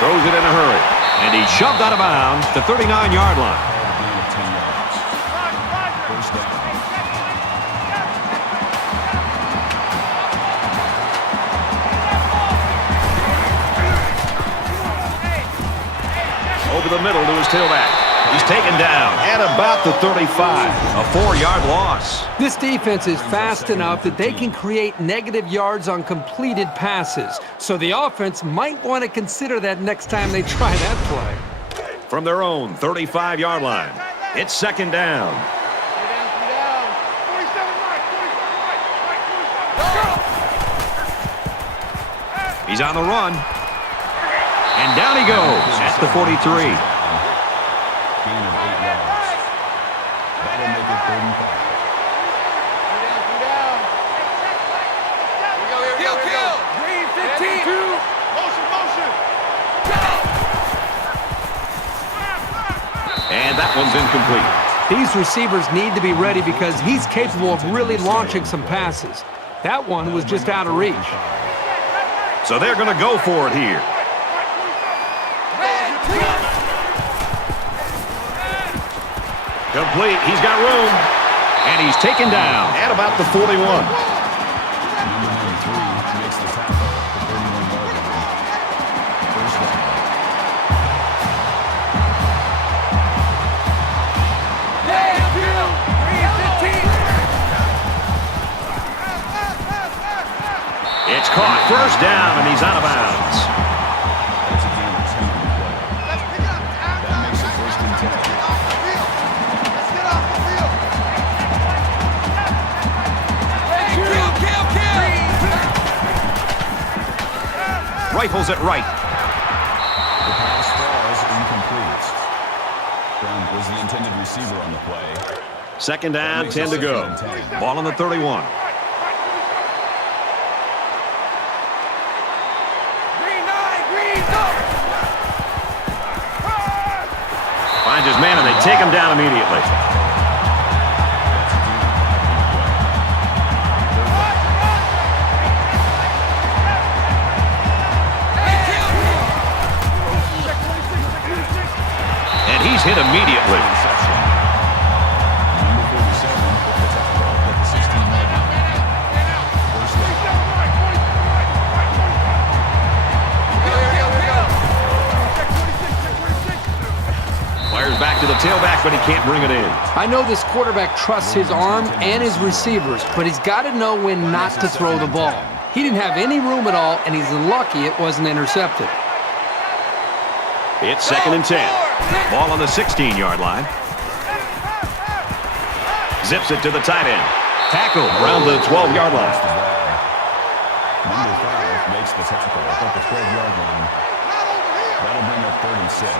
Throws it in a hurry. And he's shoved out of bounds to 39-yard line. First down. Over the middle to his tailback. He's taken down at about the 35. A 4-yard loss. This defense is fast enough that they can create negative yards on completed passes. So the offense might want to consider that next time they try that play. From their own 35-yard line, it's 2nd down. He's on the run. And down he goes at the 43. Gain of 8 yards. That'll make it 3rd and 5. Kill. Green 15. Motion. And that one's incomplete. These receivers need to be ready because he's capable of really launching some passes. That one was just out of reach. So they're going to go for it here. Complete. He's got room. And he's taken down at about the 41. Number 93 makes the tackle at the 31-yard line. First down. It's caught. First down, and he's out of bounds. That's a gain of 10 on the play. That makes it 1st and 10. Rifles it right. The pass falls incomplete. Brown was the intended receiver on the play. 2nd down, 10 to go. Ball on the 31. Finds his man, and they take him down immediately. And he's hit immediately. Number 47 with the tackle at the 16-yard line. First down. Fires back to the tailback, but he can't bring it in. I know this quarterback trusts his arm and his receivers, but he's got to know when not to throw the ball. He didn't have any room at all, and he's lucky it wasn't intercepted. It's 2nd and 10. Ball on the 16-yard line. Zips it to the tight end. Tackle around the 12-yard line. Number 5 makes the tackle at the 12-yard line. That'll bring up 3rd and 6.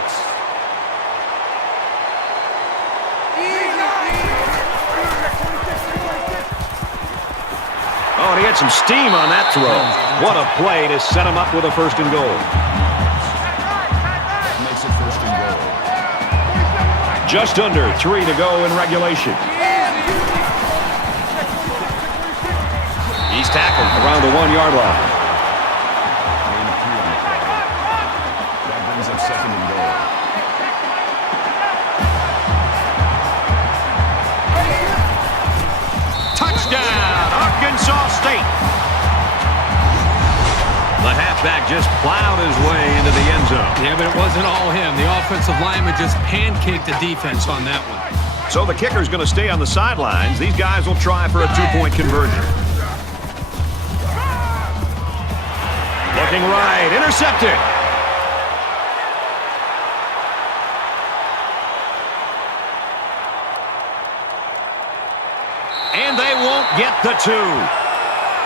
Oh, and he had some steam on that throw. What a play to set him up with a 1st and goal. Makes it 1st and goal. Just under 3 to go in regulation. He's tackled around the 1-yard line. Gain of 3 on the play. That brings up 2nd and goal. Touchdown, Arkansas State. The halfback just plowed his way into the end zone. Yeah, but it wasn't all him. The offensive lineman just pancaked the defense on that one. So the kicker's going to stay on the sidelines. These guys will try for a 2-point conversion. Looking right, intercepted. And get the 2.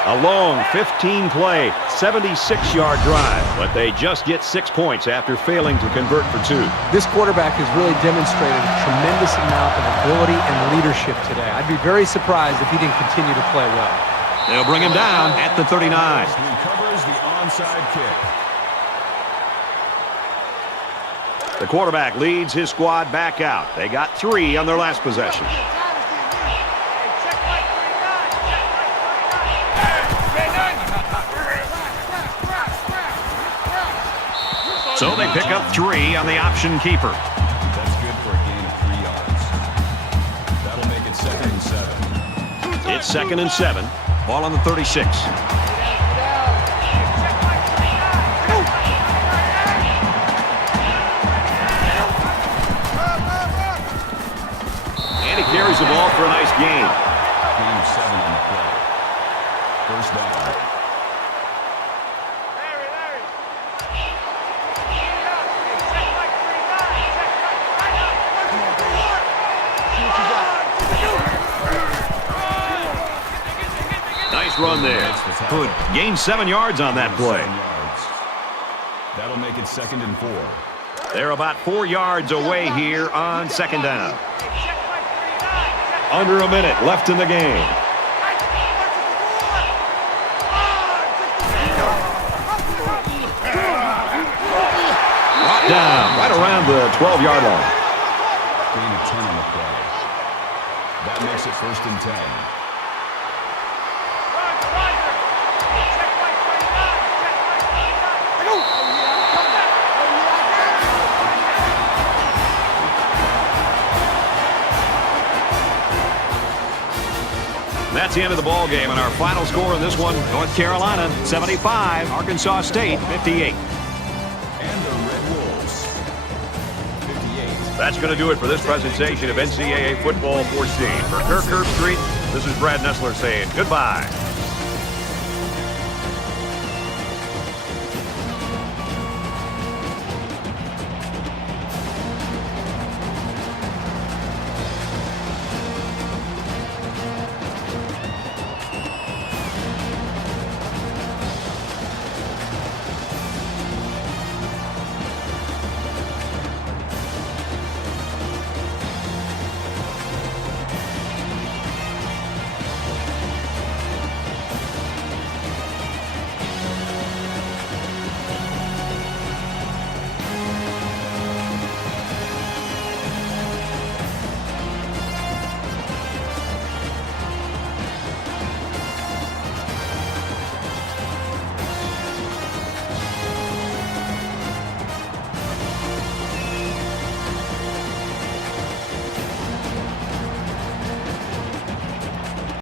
A long 15-play, 76-yard drive, but they just get 6 points after failing to convert for 2. This quarterback has really demonstrated a tremendous amount of ability and leadership today. I'd be very surprised if he didn't continue to play well. They'll bring him down at the 39. Recovers the onside kick. The quarterback leads his squad back out. They got 3 on their last possession. So they pick up 3 on the option keeper. That's good for a gain of 3 yards. That'll make it 2nd and 7. It's 2nd and 7. Ball on the 36. And he carries the ball for a nice gain. Gain of 7 on the play. First down. Nice run there. Good. Gained 7 yards on that play. 7 yards. That'll make it 2nd and 4. They're about 4 yards away here on 2nd down. Under a minute left in the game. Brought down right around the 12-yard line. Gain of 10 on the play. That makes it 1st and 10. That's the end of the ball game, and our final score in this one, North Carolina 75, Arkansas State 58. And the Red Wolves 58. That's going to do it for this presentation of NCAA Football 14. For Kirk Herbstreit, this is Brad Nessler saying goodbye.